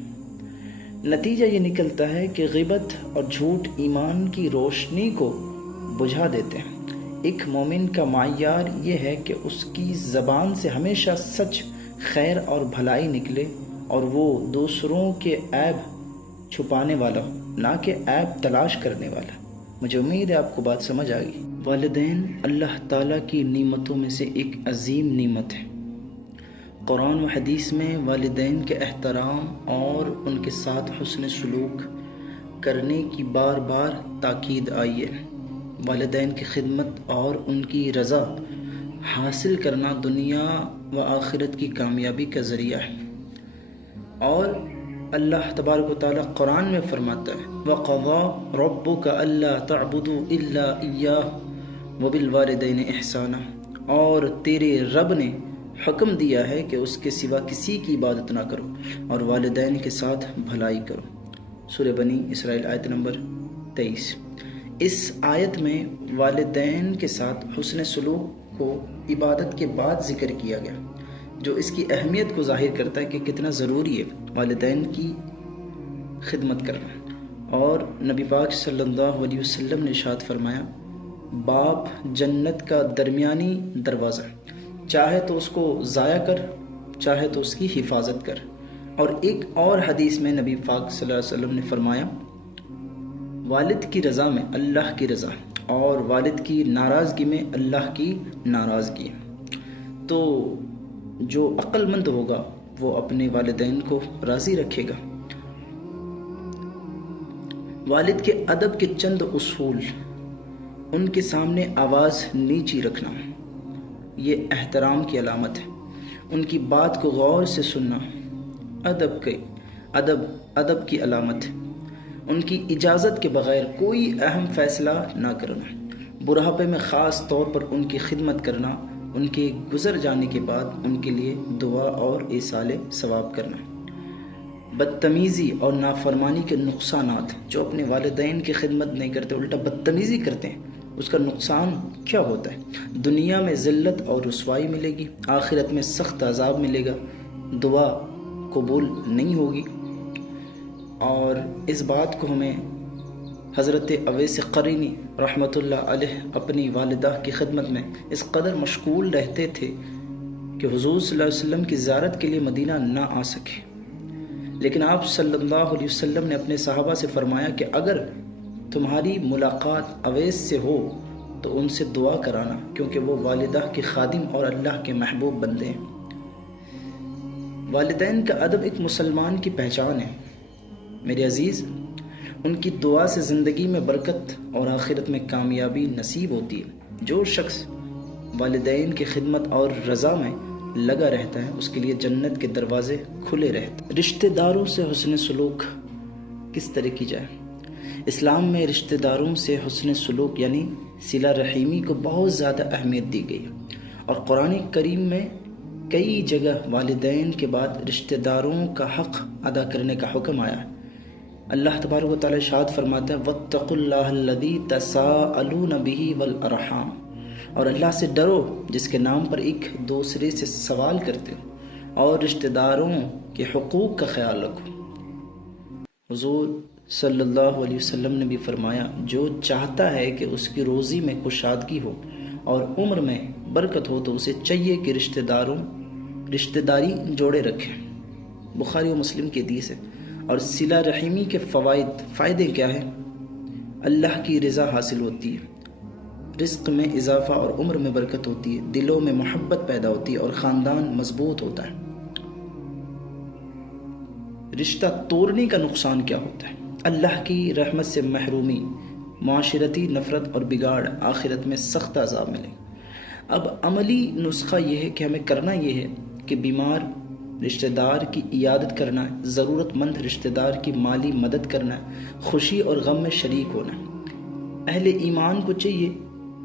نتیجہ یہ نکلتا ہے کہ غیبت اور جھوٹ ایمان کی روشنی کو بجھا دیتے ہیں۔ ایک مومن کا معیار یہ ہے کہ اس کی زبان سے ہمیشہ سچ، خیر اور بھلائی نکلے، اور وہ دوسروں کے عیب چھپانے والا ہو، نہ کہ عیب تلاش کرنے والا۔ مجھے امید ہے آپ کو بات سمجھ آ گئی۔ والدین اللہ تعالیٰ کی نعمتوں میں سے ایک عظیم نعمت ہے۔ قرآن و حدیث میں والدین کے احترام اور ان کے ساتھ حسن سلوک کرنے کی بار بار تاکید آئی ہے۔ والدین کی خدمت اور ان کی رضا حاصل کرنا دنیا و آخرت کی کامیابی کا ذریعہ ہے۔ اور اللہ تبارک و تعالیٰ قرآن میں فرماتا ہے وَقَضَىٰ رَبُّكَ أَلَّا تَعْبُدُوا إِلَّا إِيَّاهُ وَبِالْوَالِدَيْنِ إِحْسَانًا، اور تیرے رب نے حکم دیا ہے کہ اس کے سوا کسی کی عبادت نہ کرو اور والدین کے ساتھ بھلائی کرو۔ سورہ بنی اسرائیل آیت نمبر 23۔ اس آیت میں والدین کے ساتھ حسن سلوک کو عبادت کے بعد ذکر کیا گیا، جو اس کی اہمیت کو ظاہر کرتا ہے کہ کتنا ضروری ہے والدین کی خدمت کرنا۔ اور نبی پاک صلی اللہ علیہ وسلم نے ارشاد فرمایا باپ جنت کا درمیانی دروازہ، چاہے تو اس کو ضائع کر، چاہے تو اس کی حفاظت کر۔ اور ایک اور حدیث میں نبی پاک صلی اللہ علیہ وسلم نے فرمایا والد کی رضا میں اللہ کی رضا، اور والد کی ناراضگی میں اللہ کی ناراضگی۔ تو جو عقل مند ہوگا وہ اپنے والدین کو راضی رکھے گا۔ والد کے ادب کے چند اصول: ان کے سامنے آواز نیچی رکھنا، یہ احترام کی علامت ہے۔ ان کی بات کو غور سے سننا ادب کی علامت ہے۔ ان کی اجازت کے بغیر کوئی اہم فیصلہ نہ کرنا، بڑھاپے میں خاص طور پر ان کی خدمت کرنا، ان کے گزر جانے کے بعد ان کے لیے دعا اور ایصال ثواب کرنا۔ بدتمیزی اور نافرمانی کے نقصانات: جو اپنے والدین کی خدمت نہیں کرتے الٹا بدتمیزی کرتے ہیں، اس کا نقصان کیا ہوتا ہے؟ دنیا میں ذلت اور رسوائی ملے گی، آخرت میں سخت عذاب ملے گا، دعا قبول نہیں ہوگی۔ اور اس بات کو ہمیں حضرت اویس قرینی رحمۃ اللہ علیہ اپنی والدہ کی خدمت میں اس قدر مشغول رہتے تھے کہ حضور صلی اللہ علیہ وسلم کی زیارت کے لیے مدینہ نہ آ سکے، لیکن آپ صلی اللہ علیہ وسلم نے اپنے صحابہ سے فرمایا کہ اگر تمہاری ملاقات اویس سے ہو تو ان سے دعا کرانا، کیونکہ وہ والدہ کے خادم اور اللہ کے محبوب بندے ہیں۔ والدین کا ادب ایک مسلمان کی پہچان ہے۔ میرے عزیز، ان کی دعا سے زندگی میں برکت اور آخرت میں کامیابی نصیب ہوتی ہے۔ جو شخص والدین کی خدمت اور رضا میں لگا رہتا ہے اس کے لیے جنت کے دروازے کھلے رہتے ہیں۔ رشتہ داروں سے حسن سلوک کس طرح کی جائے؟ اسلام میں رشتہ داروں سے حسن سلوک یعنی صلہ رحمی کو بہت زیادہ اہمیت دی گئی، اور قرآن کریم میں کئی جگہ والدین کے بعد رشتہ داروں کا حق ادا کرنے کا حکم آیا ہے۔ اللہ تبارک و تعالیٰ ارشاد فرماتا ہے وَاتَّقُوا اللَّهَ الَّذِي تَسَاءَلُونَ بِهِ وَالْأَرْحَامَ، اور اللہ سے ڈرو جس کے نام پر ایک دوسرے سے سوال کرتے ہو، اور رشتہ داروں کے حقوق کا خیال رکھو۔ حضور صلی اللہ علیہ وسلم نے بھی فرمایا جو چاہتا ہے کہ اس کی روزی میں کشادگی ہو اور عمر میں برکت ہو تو اسے چاہیے کہ رشتہ داری جوڑے رکھے۔ بخاری و مسلم کی حدیث ہے۔ اور صلہ رحمی کے فائدے کیا ہیں؟ اللہ کی رضا حاصل ہوتی ہے، رزق میں اضافہ اور عمر میں برکت ہوتی ہے، دلوں میں محبت پیدا ہوتی ہے اور خاندان مضبوط ہوتا ہے۔ رشتہ توڑنے کا نقصان کیا ہوتا ہے؟ اللہ کی رحمت سے محرومی، معاشرتی نفرت اور بگاڑ، آخرت میں سخت عذاب ملے۔ اب عملی نسخہ یہ ہے کہ ہمیں کرنا یہ ہے کہ بیمار رشتہ دار کی عیادت کرنا ہے، ضرورت مند رشتہ دار کی مالی مدد کرنا ہے، خوشی اور غم میں شریک ہونا ہے۔ اہل ایمان کو چاہیے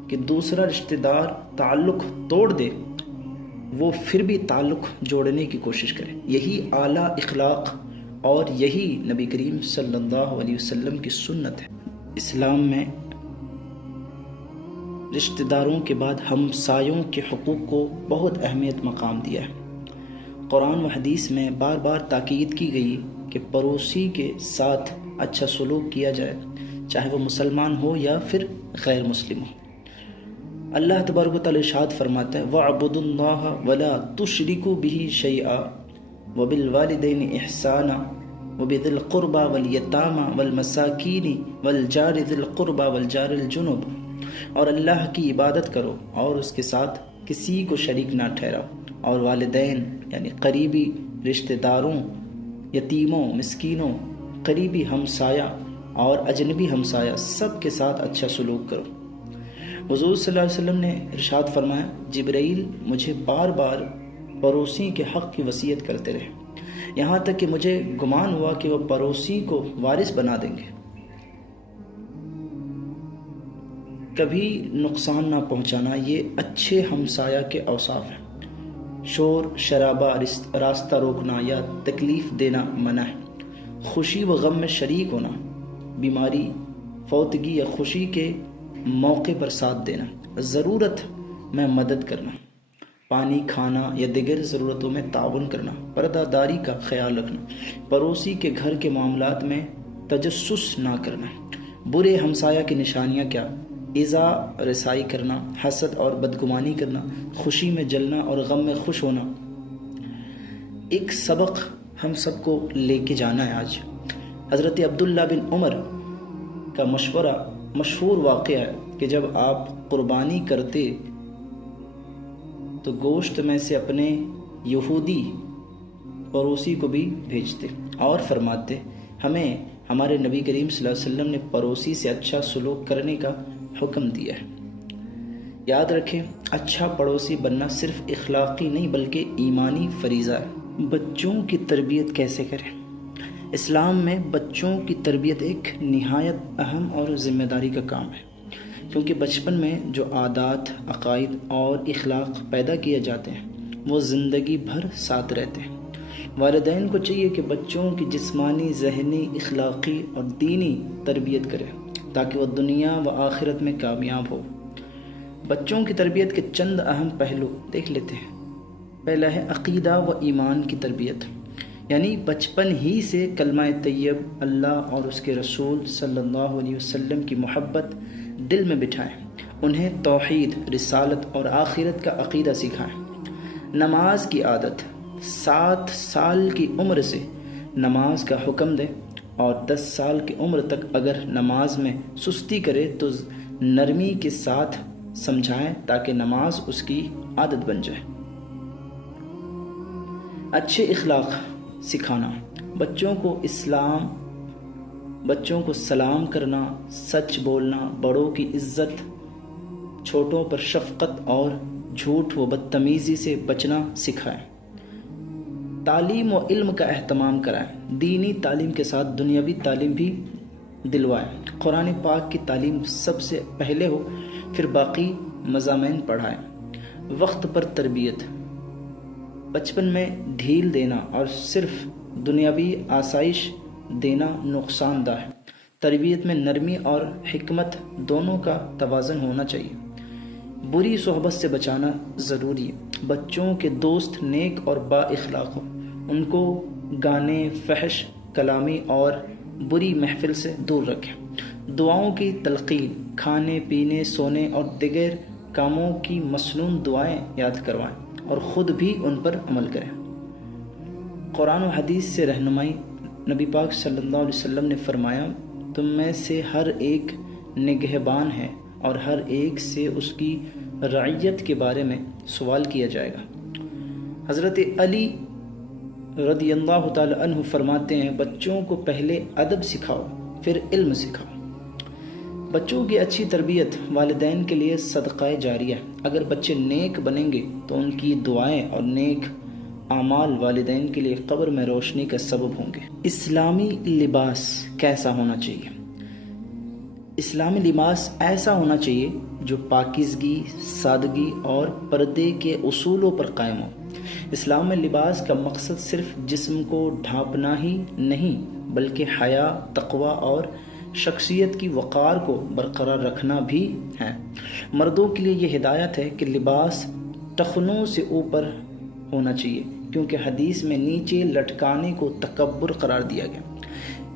کہ دوسرا رشتہ دار تعلق توڑ دے، وہ پھر بھی تعلق جوڑنے کی کوشش کرے۔ یہی اعلیٰ اخلاق اور یہی نبی کریم صلی اللہ علیہ وسلم کی سنت ہے۔ اسلام میں رشتہ داروں کے بعد ہمسایوں کے حقوق کو بہت اہمیت مقام دیا ہے۔ قرآن و حدیث میں بار بار تاکید کی گئی کہ پڑوسی کے ساتھ اچھا سلوک کیا جائے، چاہے وہ مسلمان ہو یا پھر غیر مسلم ہو۔ اللہ تبارک و تعالی ارشاد فرماتا ہے وَاعْبُدُوا اللَّهَ وَلَا تُشْرِكُوا بِهِ شَيْئًا وَبِالْوَالِدَيْنِ إِحْسَانًا وَبِذِي الْقُرْبَى وَالْيَتَامَى وَالْمَسَاكِينِ وَالْجَارِ ذِي الْقُرْبَى وَالْجَارِ الْجُنُبِ، اور اللہ کی عبادت کرو اور اس کے ساتھ کسی کو شریک نہ ٹھہراؤ، اور والدین یعنی قریبی رشتہ داروں، یتیموں، مسکینوں، قریبی ہمسایہ اور اجنبی ہمسایہ سب کے ساتھ اچھا سلوک کرو۔ حضور صلی اللہ علیہ وسلم نے ارشاد فرمایا جبرائیل مجھے بار بار پڑوسی کے حق کی وصیت کرتے رہے، یہاں تک کہ مجھے گمان ہوا کہ وہ پڑوسی کو وارث بنا دیں گے۔ کبھی نقصان نہ پہنچانا یہ اچھے ہمسایہ کے اوصاف ہیں۔ شور شرابہ، راستہ روکنا یا تکلیف دینا منع ہے۔ خوشی و غم میں شریک ہونا، بیماری، فوتگی یا خوشی کے موقع پر ساتھ دینا، ضرورت میں مدد کرنا، پانی، کھانا یا دیگر ضرورتوں میں تعاون کرنا، پردہ داری کا خیال رکھنا، پڑوسی کے گھر کے معاملات میں تجسس نہ کرنا۔ برے ہمسایہ کی نشانیاں کیا؟ ایذا رسائی کرنا، حسد اور بدگمانی کرنا، خوشی میں جلنا اور غم میں خوش ہونا۔ ایک سبق ہم سب کو لے کے جانا ہے آج۔ حضرت عبداللہ بن عمر کا مشہور واقعہ ہے کہ جب آپ قربانی کرتے تو گوشت میں سے اپنے یہودی پڑوسی کو بھی بھیجتے اور فرماتے ہمیں ہمارے نبی کریم صلی اللہ علیہ وسلم نے پڑوسی سے اچھا سلوک کرنے کا حکم دیا ہے۔ یاد رکھیں، اچھا پڑوسی بننا صرف اخلاقی نہیں بلکہ ایمانی فریضہ ہے۔ بچوں کی تربیت کیسے کریں؟ اسلام میں بچوں کی تربیت ایک نہایت اہم اور ذمہ داری کا کام ہے، کیونکہ بچپن میں جو عادات، عقائد اور اخلاق پیدا کیے جاتے ہیں وہ زندگی بھر ساتھ رہتے ہیں۔ والدین کو چاہیے کہ بچوں کی جسمانی، ذہنی، اخلاقی اور دینی تربیت کرے تاکہ وہ دنیا و آخرت میں کامیاب ہو۔ بچوں کی تربیت کے چند اہم پہلو دیکھ لیتے ہیں۔ پہلا ہے عقیدہ و ایمان کی تربیت، یعنی بچپن ہی سے کلمہ طیب، اللہ اور اس کے رسول صلی اللہ علیہ وسلم کی محبت دل میں بٹھائیں، انہیں توحید، رسالت اور آخرت کا عقیدہ سکھائیں۔ نماز کی عادت، 7 سال کی عمر سے نماز کا حکم دیں اور 10 سال کی عمر تک اگر نماز میں سستی کرے تو نرمی کے ساتھ سمجھائیں تاکہ نماز اس کی عادت بن جائے۔ اچھے اخلاق سکھانا، بچوں کو سلام کرنا، سچ بولنا، بڑوں کی عزت، چھوٹوں پر شفقت اور جھوٹ و بدتمیزی سے بچنا سکھائیں۔ تعلیم و علم کا اہتمام کرائیں، دینی تعلیم کے ساتھ دنیاوی تعلیم بھی دلوائیں۔ قرآن پاک کی تعلیم سب سے پہلے ہو، پھر باقی مضامین پڑھائیں۔ وقت پر تربیت، بچپن میں ڈھیل دینا اور صرف دنیاوی آسائش دینا نقصان دہ ہے۔ تربیت میں نرمی اور حکمت دونوں کا توازن ہونا چاہیے۔ بری صحبت سے بچانا ضروری ہے۔ بچوں کے دوست نیک اور با اخلاق ہوں، ان کو گانے، فحش کلامی اور بری محفل سے دور رکھیں۔ دعاؤں کی تلقین، کھانے پینے، سونے اور دیگر کاموں کی مسنون دعائیں یاد کروائیں اور خود بھی ان پر عمل کریں۔ قرآن و حدیث سے رہنمائی، نبی پاک صلی اللہ علیہ وسلم نے فرمایا تم میں سے ہر ایک نگہبان ہے اور ہر ایک سے اس کی رعیت کے بارے میں سوال کیا جائے گا۔ حضرت علی رضی اللہ تعالی عنہ فرماتے ہیں بچوں کو پہلے ادب سکھاؤ پھر علم سکھاؤ۔ بچوں کی اچھی تربیت والدین کے لیے صدقہ جاریہ ہے۔ اگر بچے نیک بنیں گے تو ان کی دعائیں اور نیک اعمال والدین کے لیے قبر میں روشنی کا سبب ہوں گے۔ اسلامی لباس کیسا ہونا چاہیے؟ اسلامی لباس ایسا ہونا چاہیے جو پاکیزگی، سادگی اور پردے کے اصولوں پر قائم ہو۔ اسلام میں لباس کا مقصد صرف جسم کو ڈھانپنا ہی نہیں بلکہ حیا، تقوی اور شخصیت کی وقار کو برقرار رکھنا بھی ہے۔ مردوں کے لیے یہ ہدایت ہے کہ لباس ٹخنوں سے اوپر ہونا چاہیے کیونکہ حدیث میں نیچے لٹکانے کو تکبر قرار دیا گیا۔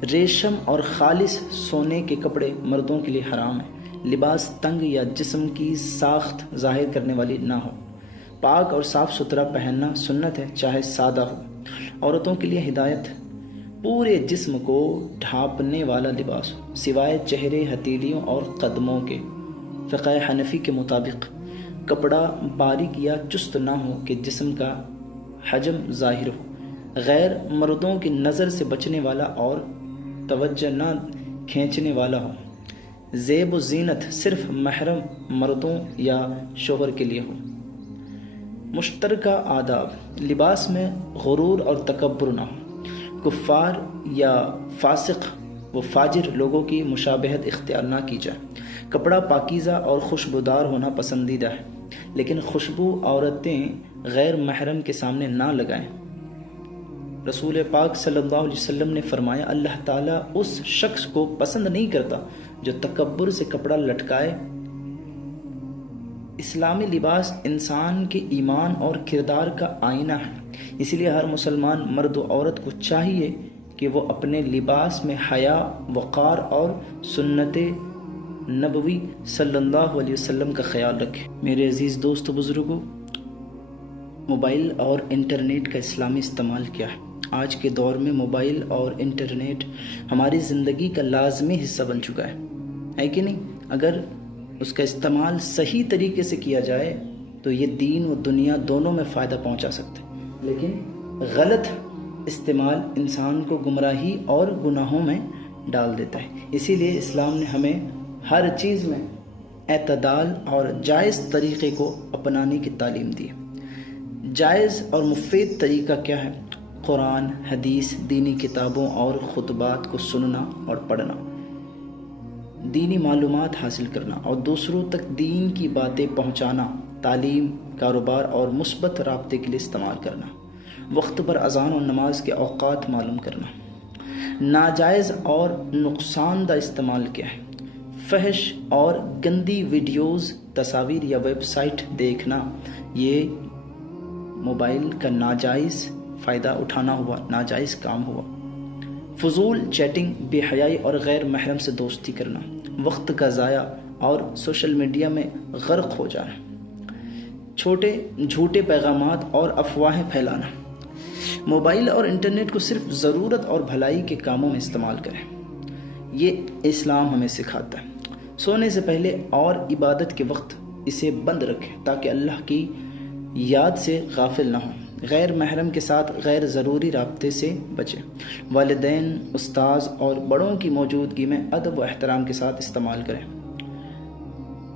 ریشم اور خالص سونے کے کپڑے مردوں کے لیے حرام ہیں۔ لباس تنگ یا جسم کی ساخت ظاہر کرنے والی نہ ہو۔ پاک اور صاف ستھرا پہننا سنت ہے، چاہے سادہ ہو۔ عورتوں کے لیے ہدایت پورے جسم کو ڈھانپنے والا لباس ہو، سوائے چہرے، ہتھیلیوں اور قدموں کے۔ فقہ حنفی کے مطابق کپڑا باریک یا چست نہ ہو کہ جسم کا حجم ظاہر ہو، غیر مردوں کی نظر سے بچنے والا اور توجہ نہ کھینچنے والا ہو۔ زیب و زینت صرف محرم مردوں یا شوہر کے لیے ہو۔ مشترکہ آداب، لباس میں غرور اور تکبر نہ ہو۔ کفار یا فاسق و فاجر لوگوں کی مشابہت اختیار نہ کی جائے۔ کپڑا پاکیزہ اور خوشبودار ہونا پسندیدہ ہے، لیکن خوشبو عورتیں غیر محرم کے سامنے نہ لگائیں۔ رسول پاک صلی اللہ علیہ وسلم نے فرمایا، اللہ تعالیٰ اس شخص کو پسند نہیں کرتا جو تکبر سے کپڑا لٹکائے۔ اسلامی لباس انسان کے ایمان اور کردار کا آئینہ ہے، اسی لیے ہر مسلمان مرد و عورت کو چاہیے کہ وہ اپنے لباس میں حیا، وقار اور سنت نبوی صلی اللہ علیہ وسلم کا خیال رکھے۔ میرے عزیز دوست و بزرگوں، موبائل اور انٹرنیٹ کا اسلامی استعمال کیا ہے؟ آج کے دور میں موبائل اور انٹرنیٹ ہماری زندگی کا لازمی حصہ بن چکا ہے کہ نہیں؟ اگر اس کا استعمال صحیح طریقے سے کیا جائے تو یہ دین و دنیا دونوں میں فائدہ پہنچا سکتے ہیں، لیکن غلط استعمال انسان کو گمراہی اور گناہوں میں ڈال دیتا ہے۔ اسی لیے اسلام نے ہمیں ہر چیز میں اعتدال اور جائز طریقے کو اپنانے کی تعلیم دی ہے۔ جائز اور مفید طریقہ کیا ہے؟ قرآن، حدیث، دینی کتابوں اور خطبات کو سننا اور پڑھنا، دینی معلومات حاصل کرنا اور دوسروں تک دین کی باتیں پہنچانا، تعلیم، کاروبار اور مثبت رابطے کے لیے استعمال کرنا، وقت پر اذان اور نماز کے اوقات معلوم کرنا۔ ناجائز اور نقصان دہ استعمال کیا ہے؟ فحش اور گندی ویڈیوز، تصاویر یا ویب سائٹ دیکھنا، یہ موبائل کا ناجائز فائدہ اٹھانا ہوا، ناجائز کام ہوا۔ فضول چیٹنگ، بے حیائی اور غیر محرم سے دوستی کرنا، وقت کا ضائع اور سوشل میڈیا میں غرق ہو جانا، جھوٹے پیغامات اور افواہیں پھیلانا۔ موبائل اور انٹرنیٹ کو صرف ضرورت اور بھلائی کے کاموں میں استعمال کریں، یہ اسلام ہمیں سکھاتا ہے۔ سونے سے پہلے اور عبادت کے وقت اسے بند رکھیں تاکہ اللہ کی یاد سے غافل نہ ہوں۔ غیر محرم کے ساتھ غیر ضروری رابطے سے بچیں۔ والدین، استاذ اور بڑوں کی موجودگی میں ادب و احترام کے ساتھ استعمال کریں۔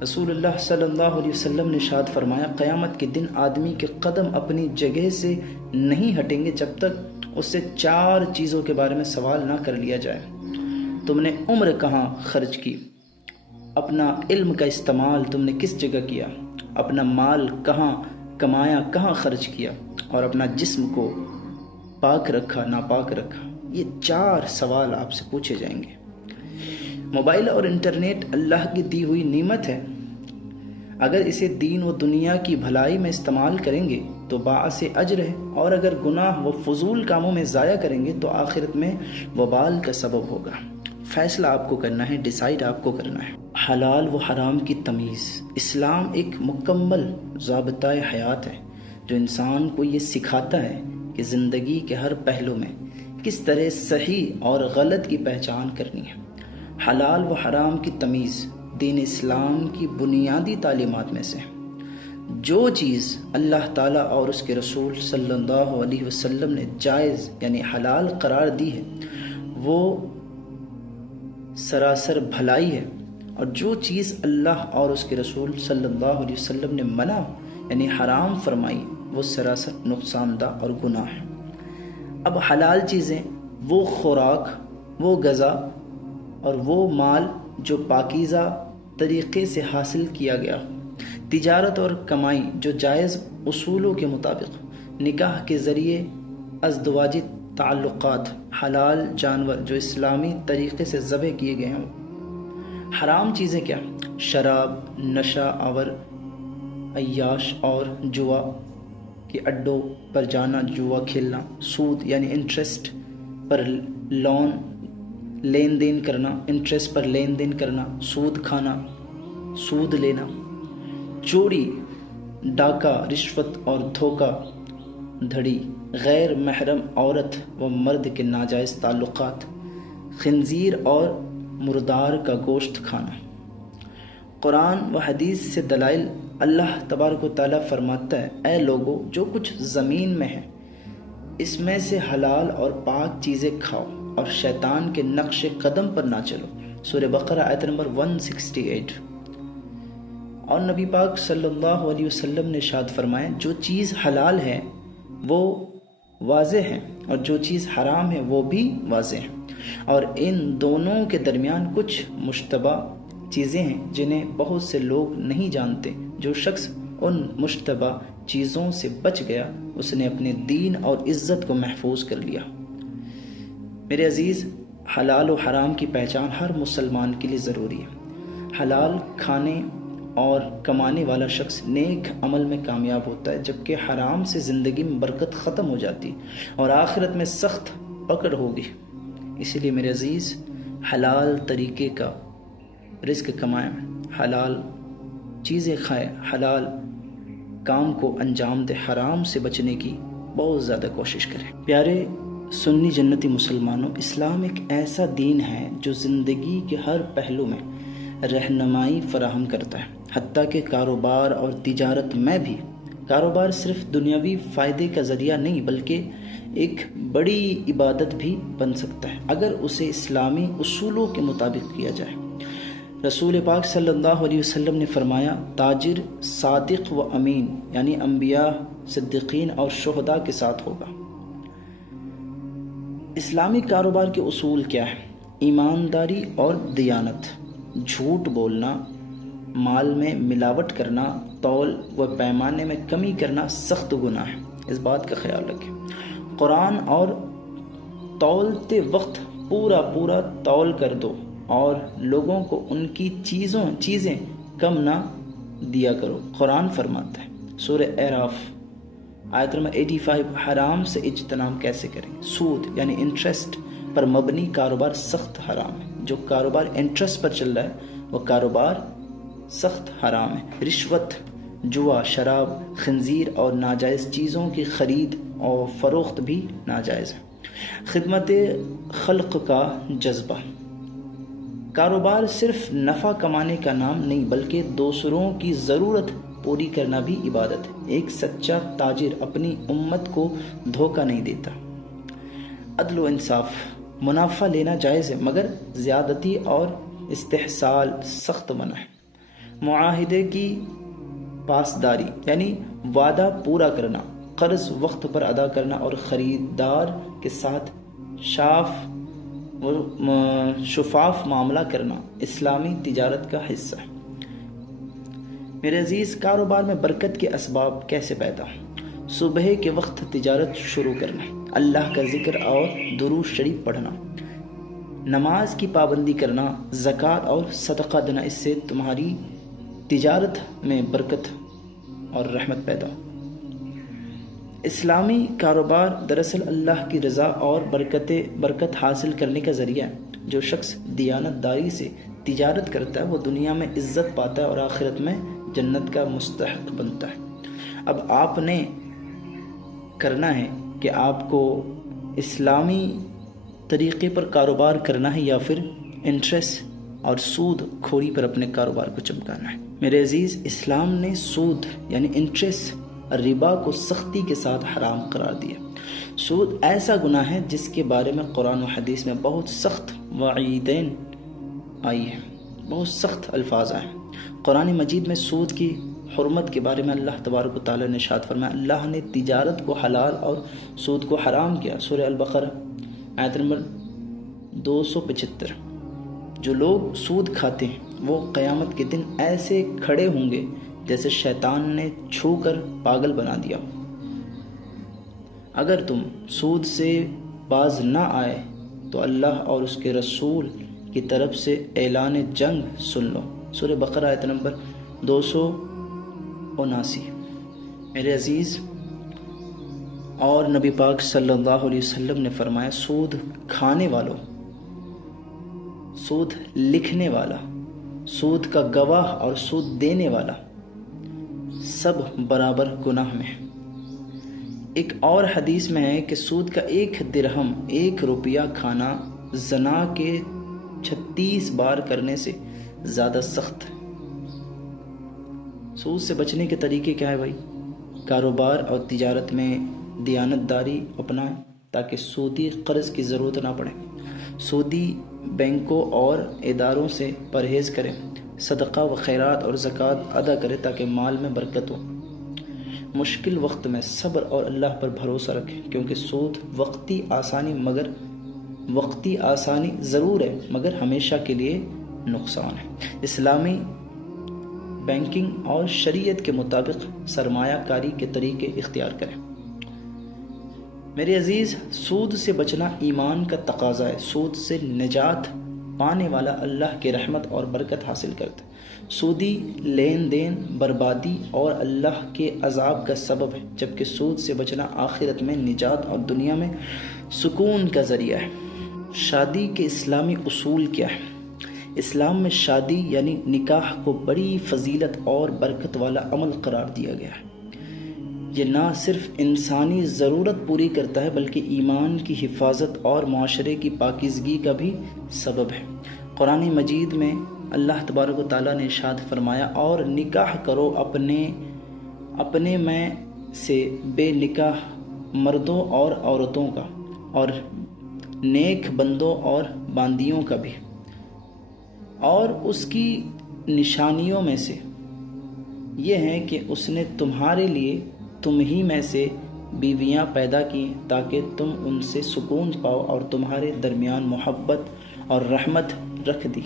رسول اللہ صلی اللہ علیہ وسلم نے ارشاد فرمایا، قیامت کے دن آدمی کے قدم اپنی جگہ سے نہیں ہٹیں گے جب تک اس سے 4 چیزوں کے بارے میں سوال نہ کر لیا جائے۔ تم نے عمر کہاں خرچ کی؟ اپنا علم کا استعمال تم نے کس جگہ کیا؟ اپنا مال کہاں کمایا، کہاں خرچ کیا؟ اور اپنا جسم کو پاک رکھا، ناپاک رکھا؟ یہ 4 سوال آپ سے پوچھے جائیں گے۔ موبائل اور انٹرنیٹ اللہ کی دی ہوئی نعمت ہے، اگر اسے دین و دنیا کی بھلائی میں استعمال کریں گے تو باعث اجر ہے، اور اگر گناہ و فضول کاموں میں ضائع کریں گے تو آخرت میں وبال کا سبب ہوگا۔ فیصلہ آپ کو کرنا ہے، ڈیسائیڈ آپ کو کرنا ہے۔ حلال و حرام کی تمیز۔ اسلام ایک مکمل ضابطۂ حیات ہے جو انسان کو یہ سکھاتا ہے کہ زندگی کے ہر پہلو میں کس طرح صحیح اور غلط کی پہچان کرنی ہے۔ حلال و حرام کی تمیز دین اسلام کی بنیادی تعلیمات میں سے ہے۔ جو چیز اللہ تعالیٰ اور اس کے رسول صلی اللہ علیہ وسلم نے جائز یعنی حلال قرار دی ہے وہ سراسر بھلائی ہے، اور جو چیز اللہ اور اس کے رسول صلی اللہ علیہ وسلم نے منع یعنی حرام فرمائی وہ سراسر نقصان دہ اور گناہ ہے۔ اب حلال چیزیں وہ خوراک، وہ غذا اور وہ مال جو پاکیزہ طریقے سے حاصل کیا گیا ہو، تجارت اور کمائی جو جائز اصولوں کے مطابق، نکاح کے ذریعے ازدواجی تعلقات، حلال جانور جو اسلامی طریقے سے ذبح کیے گئے ہوں۔ حرام چیزیں کیا؟ شراب، نشہ آور، عیاش اور جوا کے اڈوں پر جانا، جوا کھیلنا، سود یعنی انٹرسٹ پر لون لین دین کرنا، انٹرسٹ پر لین دین کرنا، سود کھانا، سود لینا، چوری، ڈاکہ، رشوت اور دھوکہ دھڑی، غیر محرم عورت و مرد کے ناجائز تعلقات، خنزیر اور مردار کا گوشت کھانا۔ قرآن و حدیث سے دلائل۔ اللہ تبارک و تعالیٰ فرماتا ہے، اے لوگو جو کچھ زمین میں ہے اس میں سے حلال اور پاک چیزیں کھاؤ اور شیطان کے نقش قدم پر نہ چلو۔ سورہ بقرہ آیت نمبر 168۔ اور نبی پاک صلی اللہ علیہ وسلم نے ارشاد فرمایا، جو چیز حلال ہے وہ واضح ہے اور جو چیز حرام ہے وہ بھی واضح ہے، اور ان دونوں کے درمیان کچھ مشتبہ چیزیں ہیں جنہیں بہت سے لوگ نہیں جانتے۔ جو شخص ان مشتبہ چیزوں سے بچ گیا اس نے اپنے دین اور عزت کو محفوظ کر لیا۔ میرے عزیز، حلال و حرام کی پہچان ہر مسلمان کے لیے ضروری ہے۔ حلال کھانے اور کمانے والا شخص نیک عمل میں کامیاب ہوتا ہے، جبکہ حرام سے زندگی میں برکت ختم ہو جاتی اور آخرت میں سخت پکڑ ہوگی۔ اسی لیے میرے عزیز، حلال طریقے کا رزق کمائیں، حلال چیزیں کھائیں، حلال کام کو انجام دیں، حرام سے بچنے کی بہت زیادہ کوشش کریں۔ پیارے سنی جنتی مسلمانوں، اسلام ایک ایسا دین ہے جو زندگی کے ہر پہلو میں رہنمائی فراہم کرتا ہے، حتیٰ کہ کاروبار اور تجارت میں بھی۔ کاروبار صرف دنیاوی فائدے کا ذریعہ نہیں بلکہ ایک بڑی عبادت بھی بن سکتا ہے اگر اسے اسلامی اصولوں کے مطابق کیا جائے۔ رسول پاک صلی اللہ علیہ وسلم نے فرمایا، تاجر صادق و امین یعنی انبیاء، صدیقین اور شہداء کے ساتھ ہوگا۔ اسلامی کاروبار کے اصول کیا ہیں؟ ایمانداری اور دیانت، جھوٹ بولنا، مال میں ملاوٹ کرنا، تول و پیمانے میں کمی کرنا سخت گناہ ہے، اس بات کا خیال رکھیں۔ قرآن اور تولتے وقت پورا تول کر دو اور لوگوں کو ان کی چیزیں کم نہ دیا کرو، قرآن فرماتا ہے۔ سورہ اعراف آیت نمبر 85۔ حرام سے اجتناب کیسے کریں؟ سود یعنی انٹرسٹ پر مبنی کاروبار سخت حرام ہے۔ جو کاروبار انٹرسٹ پر چل رہا ہے وہ کاروبار سخت حرام ہے۔ رشوت، جوا، شراب، خنزیر اور ناجائز چیزوں کی خرید اور فروخت بھی ناجائز ہے۔ خدمت خلق کا جذبہ، کاروبار صرف نفع کمانے کا نام نہیں بلکہ دوسروں کی ضرورت پوری کرنا بھی عبادت ہے۔ ایک سچا تاجر اپنی امت کو دھوکہ نہیں دیتا۔ عدل و انصاف، منافع لینا جائز ہے مگر زیادتی اور استحصال سخت منع ہے۔ معاہدے کی پاسداری یعنی وعدہ پورا کرنا، قرض وقت پر ادا کرنا اور خریدار کے ساتھ شفاف معاملہ کرنا اسلامی تجارت کا حصہ ہے۔ میرے عزیز، کاروبار میں برکت کے اسباب کیسے پیدا ہوں؟ صبح کے وقت تجارت شروع کرنا، اللہ کا ذکر اور درود شریف پڑھنا، نماز کی پابندی کرنا، زکوٰۃ اور صدقہ دینا، اس سے تمہاری تجارت میں برکت اور رحمت پیدا ہو۔ اسلامی کاروبار دراصل اللہ کی رضا اور برکت حاصل کرنے کا ذریعہ ہے۔ جو شخص دیانت داری سے تجارت کرتا ہے وہ دنیا میں عزت پاتا ہے اور آخرت میں جنت کا مستحق بنتا ہے۔ اب آپ نے کرنا ہے کہ آپ کو اسلامی طریقے پر کاروبار کرنا ہے یا پھر انٹرسٹ اور سود کھوری پر اپنے کاروبار کو چمکانا ہے۔ میرے عزیز، اسلام نے سود یعنی انٹرسٹ، ربا کو سختی کے ساتھ حرام قرار دیا۔ سود ایسا گناہ ہے جس کے بارے میں قرآن و حدیث میں بہت سخت وعیدیں آئی ہیں، بہت سخت الفاظ آئے ہیں۔ قرآن مجید میں سود کی حرمت کے بارے میں اللہ تبارک و تعالیٰ نے ارشاد فرمایا، اللہ نے تجارت کو حلال اور سود کو حرام کیا۔ سورہ البقرہ آیت نمبر 275۔ جو لوگ سود کھاتے ہیں وہ قیامت کے دن ایسے کھڑے ہوں گے جیسے شیطان نے چھو کر پاگل بنا دیا ہو۔ اگر تم سود سے باز نہ آئے تو اللہ اور اس کے رسول کی طرف سے اعلان جنگ سن لو۔ سورہ بقرہ آیت نمبر 279۔ میرے عزیز، اور نبی پاک صلی اللہ علیہ وسلم نے فرمایا، سود کھانے والوں سود لکھنے والا، سود کا گواہ اور سود دینے والا سب برابر گناہ میں ہے۔ ایک اور حدیث میں ہے کہ سود کا 1 درہم 1 روپیہ کھانا زنا کے 36 بار کرنے سے زیادہ سخت ہے۔ سود سے بچنے کے طریقے کیا ہے بھائی؟ کاروبار اور تجارت میں دیانت داری اپنائیں تاکہ سودی قرض کی ضرورت نہ پڑے، سودی بینکوں اور اداروں سے پرہیز کریں، صدقہ و خیرات اور زکوٰۃ ادا کریں تاکہ مال میں برکت ہو۔ مشکل وقت میں صبر اور اللہ پر بھروسہ رکھیں، کیونکہ سود وقتی آسانی ضرور ہے مگر ہمیشہ کے لیے نقصان ہے۔ اسلامی بینکنگ اور شریعت کے مطابق سرمایہ کاری کے طریقے اختیار کریں۔ میرے عزیز، سود سے بچنا ایمان کا تقاضا ہے۔ سود سے نجات پانے والا اللہ کی رحمت اور برکت حاصل کرتا ہے۔ سودی لین دین بربادی اور اللہ کے عذاب کا سبب ہے، جبکہ سود سے بچنا آخرت میں نجات اور دنیا میں سکون کا ذریعہ ہے۔ شادی کے اسلامی اصول کیا ہے؟ اسلام میں شادی یعنی نکاح کو بڑی فضیلت اور برکت والا عمل قرار دیا گیا ہے۔ یہ نہ صرف انسانی ضرورت پوری کرتا ہے بلکہ ایمان کی حفاظت اور معاشرے کی پاکیزگی کا بھی سبب ہے۔ قرآن مجید میں اللہ تبارک و تعالیٰ نے ارشاد فرمایا، اور نکاح کرو اپنے میں سے بے نکاح مردوں اور عورتوں کا، اور نیک بندوں اور باندیوں کا بھی، اور اس کی نشانیوں میں سے یہ ہے کہ اس نے تمہارے لیے تم ہی میں سے بیویاں پیدا کی تاکہ تم ان سے سکون پاؤ اور تمہارے درمیان محبت اور رحمت رکھ دی۔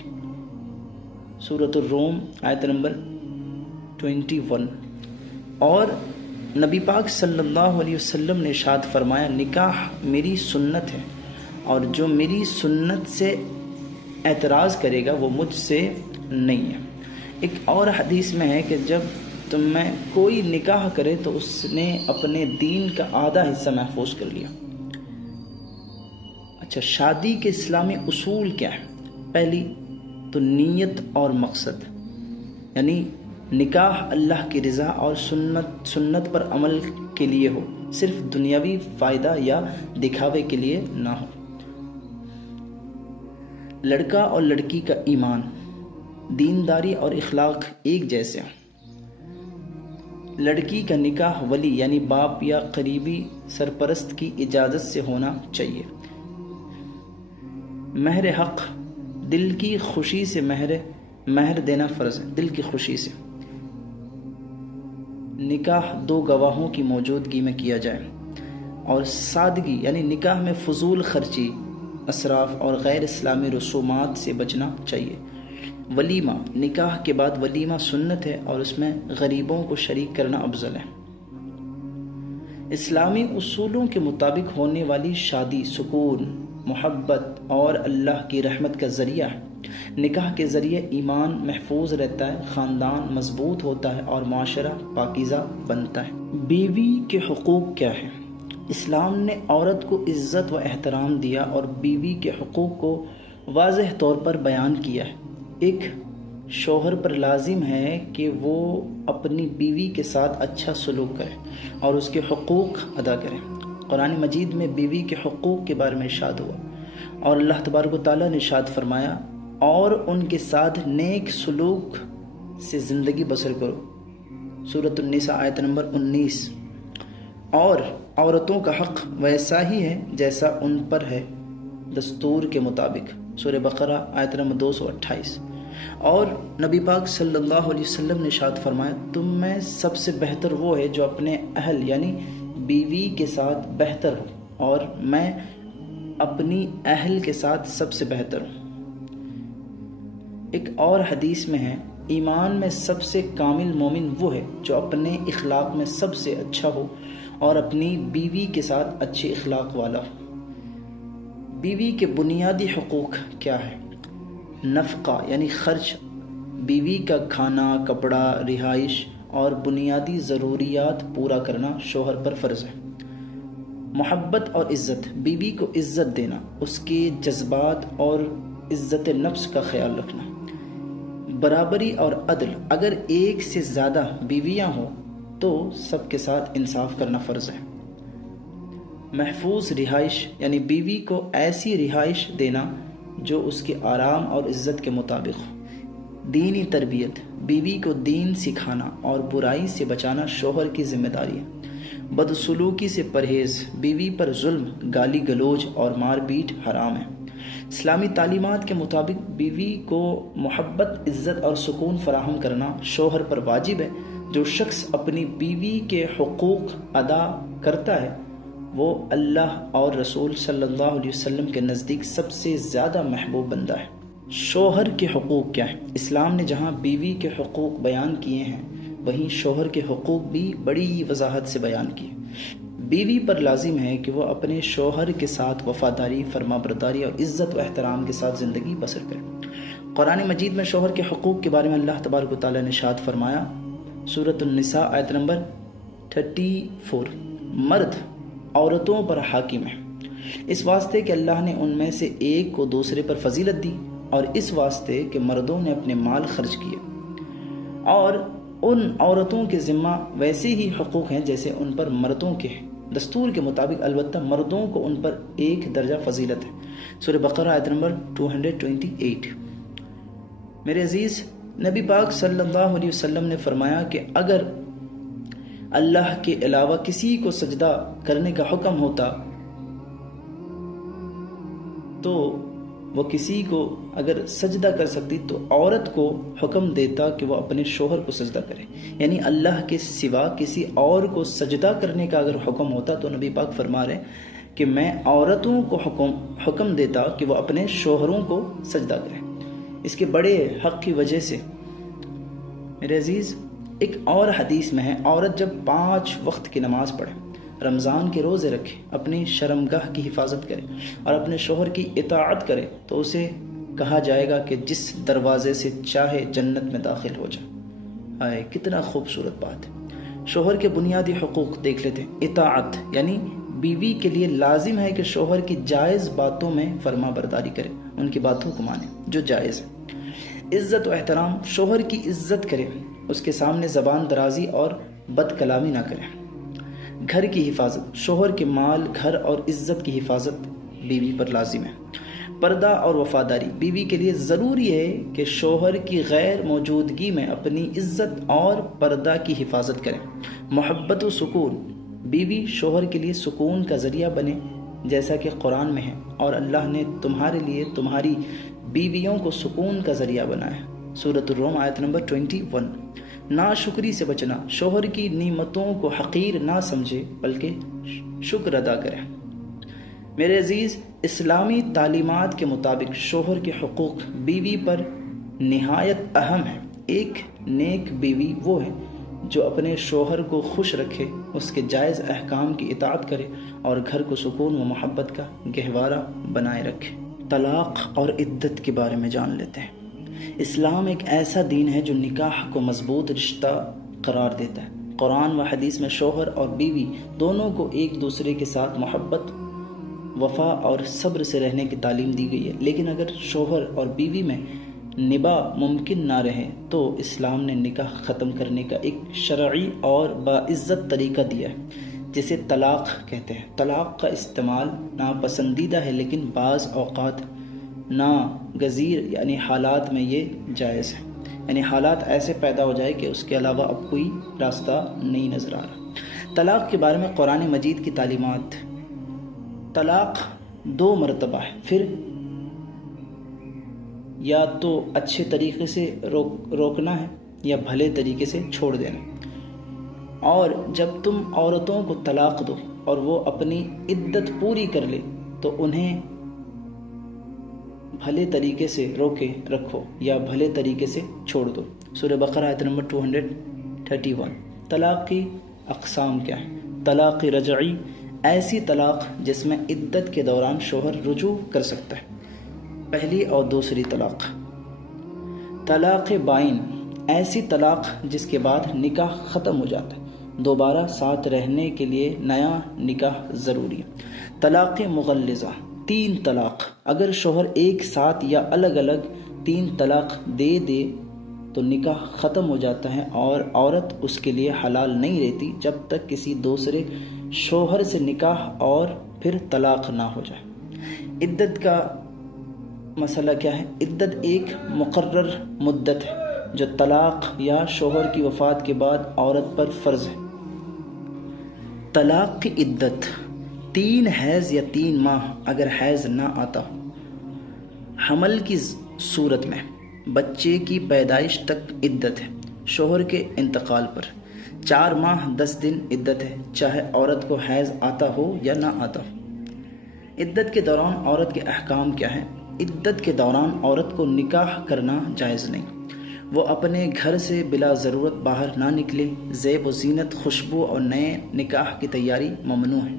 سورۃ الروم آیت نمبر 21۔ اور نبی پاک صلی اللہ علیہ وسلم نے ارشاد فرمایا، نکاح میری سنت ہے اور جو میری سنت سے اعتراض کرے گا وہ مجھ سے نہیں ہے۔ ایک اور حدیث میں ہے کہ جب تم میں کوئی نکاح کرے تو اس نے اپنے دین کا آدھا حصہ محفوظ کر لیا۔ اچھا، شادی کے اسلامی اصول کیا ہے؟ پہلی تو نیت اور مقصد، یعنی نکاح اللہ کی رضا اور سنت پر عمل کے لیے ہو، صرف دنیاوی فائدہ یا دکھاوے کے لیے نہ ہو۔ لڑکا اور لڑکی کا ایمان، دینداری اور اخلاق ایک جیسے ہیں۔ لڑکی کا نکاح ولی یعنی باپ یا قریبی سرپرست کی اجازت سے ہونا چاہیے۔ مہر حق، دل کی خوشی سے مہر دینا فرض ہے، دل کی خوشی سے۔ نکاح 2 گواہوں کی موجودگی میں کیا جائے، اور سادگی یعنی نکاح میں فضول خرچی، اسراف اور غیر اسلامی رسومات سے بچنا چاہیے۔ ولیمہ، نکاح کے بعد ولیمہ سنت ہے اور اس میں غریبوں کو شریک کرنا افضل ہے۔ اسلامی اصولوں کے مطابق ہونے والی شادی سکون، محبت اور اللہ کی رحمت کا ذریعہ ہے۔ نکاح کے ذریعے ایمان محفوظ رہتا ہے، خاندان مضبوط ہوتا ہے اور معاشرہ پاکیزہ بنتا ہے۔ بیوی کے حقوق کیا ہیں؟ اسلام نے عورت کو عزت و احترام دیا اور بیوی کے حقوق کو واضح طور پر بیان کیا ہے۔ ایک شوہر پر لازم ہے کہ وہ اپنی بیوی کے ساتھ اچھا سلوک کرے اور اس کے حقوق ادا کرے۔ قرآن مجید میں بیوی کے حقوق کے بارے میں ارشاد ہوا، اور اللہ تبارک و تعالیٰ نے ارشاد فرمایا، اور ان کے ساتھ نیک سلوک سے زندگی بسر کرو۔ سورۃ النساء آیت نمبر 19۔ اور عورتوں کا حق ویسا ہی ہے جیسا ان پر ہے دستور کے مطابق۔ سورہ بقرہ آیت نمبر 228۔ اور نبی پاک صلی اللہ علیہ وسلم نے ارشاد فرمایا، تم میں سب سے بہتر وہ ہے جو اپنے اہل یعنی بیوی کے ساتھ بہتر ہو، اور میں اپنی اہل کے ساتھ سب سے بہتر ہوں۔ ایک اور حدیث میں ہے، ایمان میں سب سے کامل مومن وہ ہے جو اپنے اخلاق میں سب سے اچھا ہو اور اپنی بیوی کے ساتھ اچھے اخلاق والا ہو۔ بیوی کے بنیادی حقوق کیا ہے؟ نفقہ یعنی خرچ، بیوی کا کھانا، کپڑا، رہائش اور بنیادی ضروریات پورا کرنا شوہر پر فرض ہے۔ محبت اور عزت، بیوی کو عزت دینا، اس کے جذبات اور عزت نفس کا خیال رکھنا، برابری اور عدل، اگر ایک سے زیادہ بیویاں ہوں تو سب کے ساتھ انصاف کرنا فرض ہے، محفوظ رہائش یعنی بیوی کو ایسی رہائش دینا جو اس کے آرام اور عزت کے مطابق ہو، دینی تربیت، بیوی کو دین سکھانا اور برائی سے بچانا شوہر کی ذمہ داری ہے، بدسلوکی سے پرہیز، بیوی پر ظلم، گالی گلوچ اور مار پیٹ حرام ہے، اسلامی تعلیمات کے مطابق بیوی کو محبت، عزت اور سکون فراہم کرنا شوہر پر واجب ہے، جو شخص اپنی بیوی کے حقوق ادا کرتا ہے وہ اللہ اور رسول صلی اللہ علیہ وسلم کے نزدیک سب سے زیادہ محبوب بندہ ہے۔ شوہر کے حقوق کیا ہیں؟ اسلام نے جہاں بیوی کے حقوق بیان کیے ہیں وہیں شوہر کے حقوق بھی بڑی وضاحت سے بیان کیے۔ بیوی پر لازم ہے کہ وہ اپنے شوہر کے ساتھ وفاداری، فرما برداری اور عزت و احترام کے ساتھ زندگی بسر کرے۔ قرآن مجید میں شوہر کے حقوق کے بارے میں اللہ تبارک و تعالیٰ نے ارشاد فرمایا، سورۃ النساء آیت نمبر 34، مرد عورتوں پر حاکم ہے، اس واسطے کہ اللہ نے ان میں سے ایک کو دوسرے پر فضیلت دی، اور اس واسطے کہ مردوں نے اپنے مال خرچ کیے، اور ان عورتوں کے ذمہ ویسے ہی حقوق ہیں جیسے ان پر مردوں کے ہیں، دستور کے مطابق البتہ مردوں کو ان پر ایک درجہ فضیلت ہے۔ سورہ بقرہ آیت نمبر 228۔ میرے عزیز، نبی پاک صلی اللہ علیہ وسلم نے فرمایا کہ اگر اللہ کے علاوہ کسی کو سجدہ کرنے کا حکم ہوتا تو وہ کسی کو اگر سجدہ کر سکتی تو عورت کو حکم دیتا کہ وہ اپنے شوہر کو سجدہ کرے، یعنی اللہ کے سوا کسی اور کو سجدہ کرنے کا اگر حکم ہوتا تو نبی پاک فرما رہے کہ میں عورتوں کو حکم دیتا کہ وہ اپنے شوہروں کو سجدہ کریں۔ اس کے بڑے حق کی وجہ سے میرے عزیز ایک اور حدیث میں ہے، عورت جب 5 وقت کی نماز پڑھے، رمضان کے روزے رکھے، اپنی شرمگاہ کی حفاظت کرے اور اپنے شوہر کی اطاعت کرے تو اسے کہا جائے گا کہ جس دروازے سے چاہے جنت میں داخل ہو جائے۔ کتنا خوبصورت بات ہے۔ شوہر کے بنیادی حقوق دیکھ لیتے ہیں۔ اطاعت یعنی بیوی کے لیے لازم ہے کہ شوہر کی جائز باتوں میں فرما برداری کرے، ان کی باتوں کو مانے جو جائز ہے۔ عزت و احترام، شوہر کی عزت کرے، اس کے سامنے زبان درازی اور بد کلامی نہ کرے۔ گھر کی حفاظت، شوہر کے مال، گھر اور عزت کی حفاظت بیوی پر لازم ہے۔ پردہ اور وفاداری، بیوی کے لیے ضروری ہے کہ شوہر کی غیر موجودگی میں اپنی عزت اور پردہ کی حفاظت کرے۔ محبت و سکون، بیوی شوہر کے لیے سکون کا ذریعہ بنے جیسا کہ قرآن میں ہے، اور اللہ نے تمہارے لیے تمہاری بیویوں کو سکون کا ذریعہ بنایا ہے، سورۃ الروم آیت نمبر 21۔ ناشکری سے بچنا، شوہر کی نعمتوں کو حقیر نہ سمجھے بلکہ شکر ادا کرے۔ میرے عزیز، اسلامی تعلیمات کے مطابق شوہر کے حقوق بیوی پر نہایت اہم ہے۔ ایک نیک بیوی وہ ہے جو اپنے شوہر کو خوش رکھے، اس کے جائز احکام کی اطاعت کرے اور گھر کو سکون و محبت کا گہوارہ بنائے رکھے۔ طلاق اور عدت کے بارے میں جان لیتے ہیں۔ اسلام ایک ایسا دین ہے جو نکاح کو مضبوط رشتہ قرار دیتا ہے۔ قرآن و حدیث میں شوہر اور بیوی دونوں کو ایک دوسرے کے ساتھ محبت، وفا اور صبر سے رہنے کی تعلیم دی گئی ہے، لیکن اگر شوہر اور بیوی میں نباہ ممکن نہ رہے تو اسلام نے نکاح ختم کرنے کا ایک شرعی اور باعزت طریقہ دیا ہے جسے طلاق کہتے ہیں۔ طلاق کا استعمال ناپسندیدہ ہے لیکن بعض اوقات ناگزیر یعنی حالات میں یہ جائز ہے، یعنی حالات ایسے پیدا ہو جائے کہ اس کے علاوہ اب کوئی راستہ نہیں نظر آ رہا۔ طلاق کے بارے میں قرآن مجید کی تعلیمات، طلاق 2 مرتبہ ہے، پھر یا تو اچھے طریقے سے روکنا ہے یا بھلے طریقے سے چھوڑ دینا، اور جب تم عورتوں کو طلاق دو اور وہ اپنی عدت پوری کر لے تو انہیں بھلے طریقے سے روکے رکھو یا بھلے طریقے سے چھوڑ دو۔ سورہ بقرہ آیت نمبر 231۔ طلاق کی اقسام کیا ہے؟ طلاق رجعی، ایسی طلاق جس میں عدت کے دوران شوہر رجوع کر سکتا ہے، پہلی اور دوسری طلاق۔ طلاق بائن، ایسی طلاق جس کے بعد نکاح ختم ہو جاتا ہے، دوبارہ ساتھ رہنے کے لیے نیا نکاح ضروری ہے۔ طلاق مغلظہ، 3 طلاق، اگر شوہر ایک ساتھ یا الگ الگ 3 طلاق دے تو نکاح ختم ہو جاتا ہے اور عورت اس کے لیے حلال نہیں رہتی جب تک کسی دوسرے شوہر سے نکاح اور پھر طلاق نہ ہو جائے۔ عدت کا مسئلہ کیا ہے؟ عدت ایک مقرر مدت ہے جو طلاق یا شوہر کی وفات کے بعد عورت پر فرض ہے۔ طلاق کی عدت 3 حیض یا 3 ماہ اگر حیض نہ آتا ہو، حمل کی صورت میں بچے کی پیدائش تک عدت ہے، شوہر کے انتقال پر 4 ماہ 10 دن عدت ہے، چاہے عورت کو حیض آتا ہو یا نہ آتا ہو۔ عدت کے دوران عورت کے احکام کیا ہیں؟ عدت کے دوران عورت کو نکاح کرنا جائز نہیں، وہ اپنے گھر سے بلا ضرورت باہر نہ نکلے، زیب و زینت، خوشبو اور نئے نکاح کی تیاری ممنوع ہے۔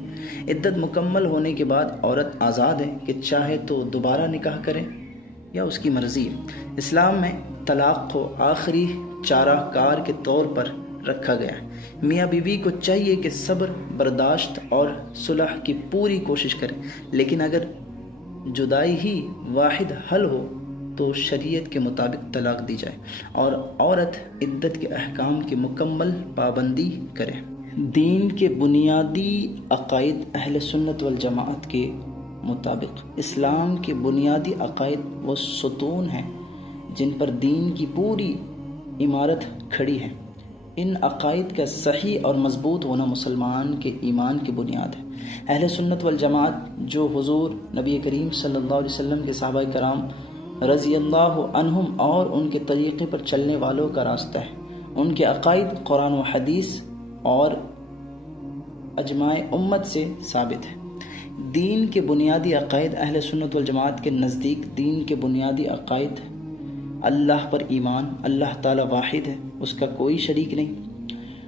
عدت مکمل ہونے کے بعد عورت آزاد ہے کہ چاہے تو دوبارہ نکاح کرے یا اس کی مرضی ہے۔ اسلام میں طلاق کو آخری چارہ کار کے طور پر رکھا گیا ہے۔ میاں بیوی کو چاہیے کہ صبر، برداشت اور صلح کی پوری کوشش کریں، لیکن اگر جدائی ہی واحد حل ہو تو شریعت کے مطابق طلاق دی جائے اور عورت عدت کے احکام کی مکمل پابندی کرے۔ دین کے بنیادی عقائد اہل سنت والجماعت کے مطابق اسلام کے بنیادی عقائد وہ ستون ہیں جن پر دین کی پوری عمارت کھڑی ہے۔ ان عقائد کا صحیح اور مضبوط ہونا مسلمان کے ایمان کی بنیاد ہے۔ اہل سنت والجماعت جو حضور نبی کریم صلی اللہ علیہ وسلم کے صحابہ کرام رضی اللہ عنہم اور ان کے طریقے پر چلنے والوں کا راستہ ہے، ان کے عقائد قرآن و حدیث اور اجماع امت سے ثابت ہے۔ دین کے بنیادی عقائد اہل سنت والجماعت کے نزدیک دین کے بنیادی عقائد اللہ پر ایمان، اللہ تعالی واحد ہے، اس کا کوئی شریک نہیں،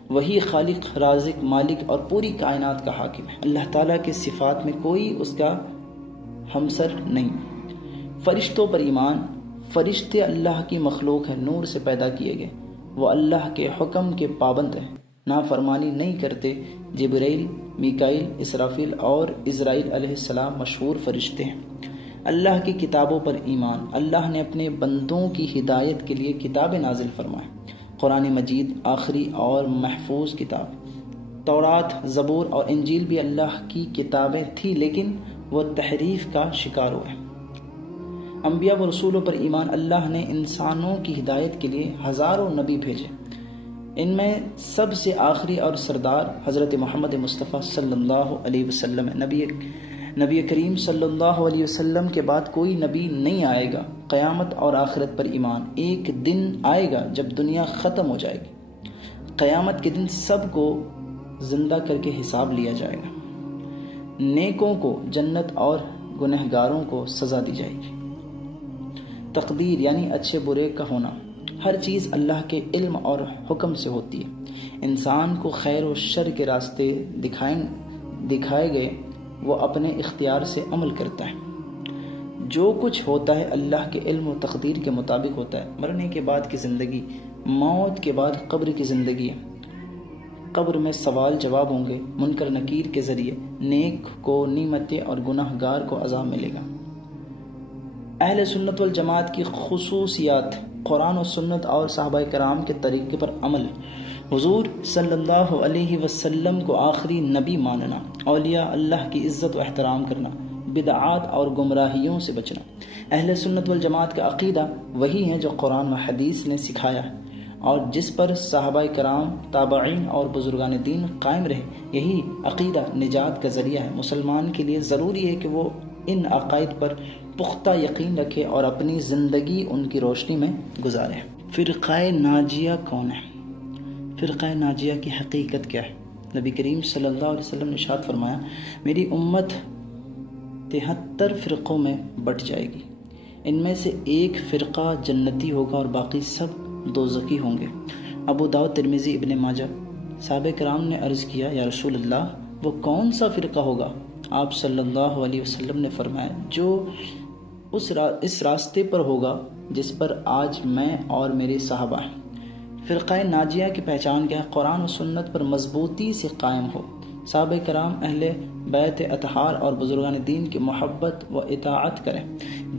وہی خالق، رازق، مالک اور پوری کائنات کا حاکم ہے۔ اللہ تعالیٰ کے صفات میں کوئی اس کا ہمسر نہیں۔ فرشتوں پر ایمان، فرشتے اللہ کی مخلوق ہے، نور سے پیدا کیے گئے، وہ اللہ کے حکم کے پابند ہیں، نافرمانی نہیں کرتے۔ جبرائیل، میکائیل، اسرافیل اور عزرائیل علیہ السلام مشہور فرشتے ہیں۔ اللہ کی کتابوں پر ایمان، اللہ نے اپنے بندوں کی ہدایت کے لیے کتابیں نازل فرمائیں۔ قرآن مجید آخری اور محفوظ کتاب، تورات، زبور اور انجیل بھی اللہ کی کتابیں تھیں لیکن وہ تحریف کا شکار ہوئے۔ انبیاء و رسولوں پر ایمان، اللہ نے انسانوں کی ہدایت کے لیے ہزاروں نبی بھیجے، ان میں سب سے آخری اور سردار حضرت محمد مصطفیٰ صلی اللہ علیہ وسلم ہے۔ نبی کریم صلی اللہ علیہ وسلم کے بعد کوئی نبی نہیں آئے گا۔ قیامت اور آخرت پر ایمان، ایک دن آئے گا جب دنیا ختم ہو جائے گی، قیامت کے دن سب کو زندہ کر کے حساب لیا جائے گا، نیکوں کو جنت اور گنہگاروں کو سزا دی جائے گی۔ تقدیر یعنی اچھے برے کا ہونا، ہر چیز اللہ کے علم اور حکم سے ہوتی ہے۔ انسان کو خیر و شر کے راستے دکھائے گئے، وہ اپنے اختیار سے عمل کرتا ہے۔ جو کچھ ہوتا ہے اللہ کے علم و تقدیر کے مطابق ہوتا ہے۔ مرنے کے بعد کی زندگی، موت کے بعد قبر کی زندگی ہے۔ قبر میں سوال جواب ہوں گے منکر نکیر کے ذریعے، نیک کو نعمتیں اور گناہ گار کو عذاب ملے گا۔ اہل سنت والجماعت کی خصوصیات، قرآن و سنت اور صحابہ کرام کے طریقے پر عمل، حضور صلی اللہ علیہ وسلم کو آخری نبی ماننا، اولیاء اللہ کی عزت و احترام کرنا، بدعات اور گمراہیوں سے بچنا۔ اہل سنت والجماعت کا عقیدہ وہی ہے جو قرآن و حدیث نے سکھایا ہے اور جس پر صحابہ کرام، تابعین اور بزرگان دین قائم رہے۔ یہی عقیدہ نجات کا ذریعہ ہے۔ مسلمان کے لیے ضروری ہے کہ وہ ان عقائد پر پختہ یقین رکھے اور اپنی زندگی ان کی روشنی میں گزارے۔ فرقہ ناجیہ کون ہے؟ فرقہ ناجیہ کی حقیقت کیا ہے؟ نبی کریم صلی اللہ علیہ وسلم نے ارشاد فرمایا، میری امت 73 فرقوں میں بٹ جائے گی، ان میں سے ایک فرقہ جنتی ہوگا اور باقی سب دوزخی ہوں گے۔ ابو داؤد، ترمذی، ابن ماجہ۔ صحابہ کرام نے عرض کیا، یا رسول اللہ، وہ کون سا فرقہ ہوگا؟ آپ صلی اللہ علیہ وسلم نے فرمایا، جو اس راستے پر ہوگا جس پر آج میں اور میرے صحابہ ہیں۔ فرقہ ناجیہ کی پہچان کیا ہے؟ قرآن و سنت پر مضبوطی سے قائم ہو، صحابہ کرام اہل بیت اطہار اور بزرگان دین کی محبت و اطاعت کریں،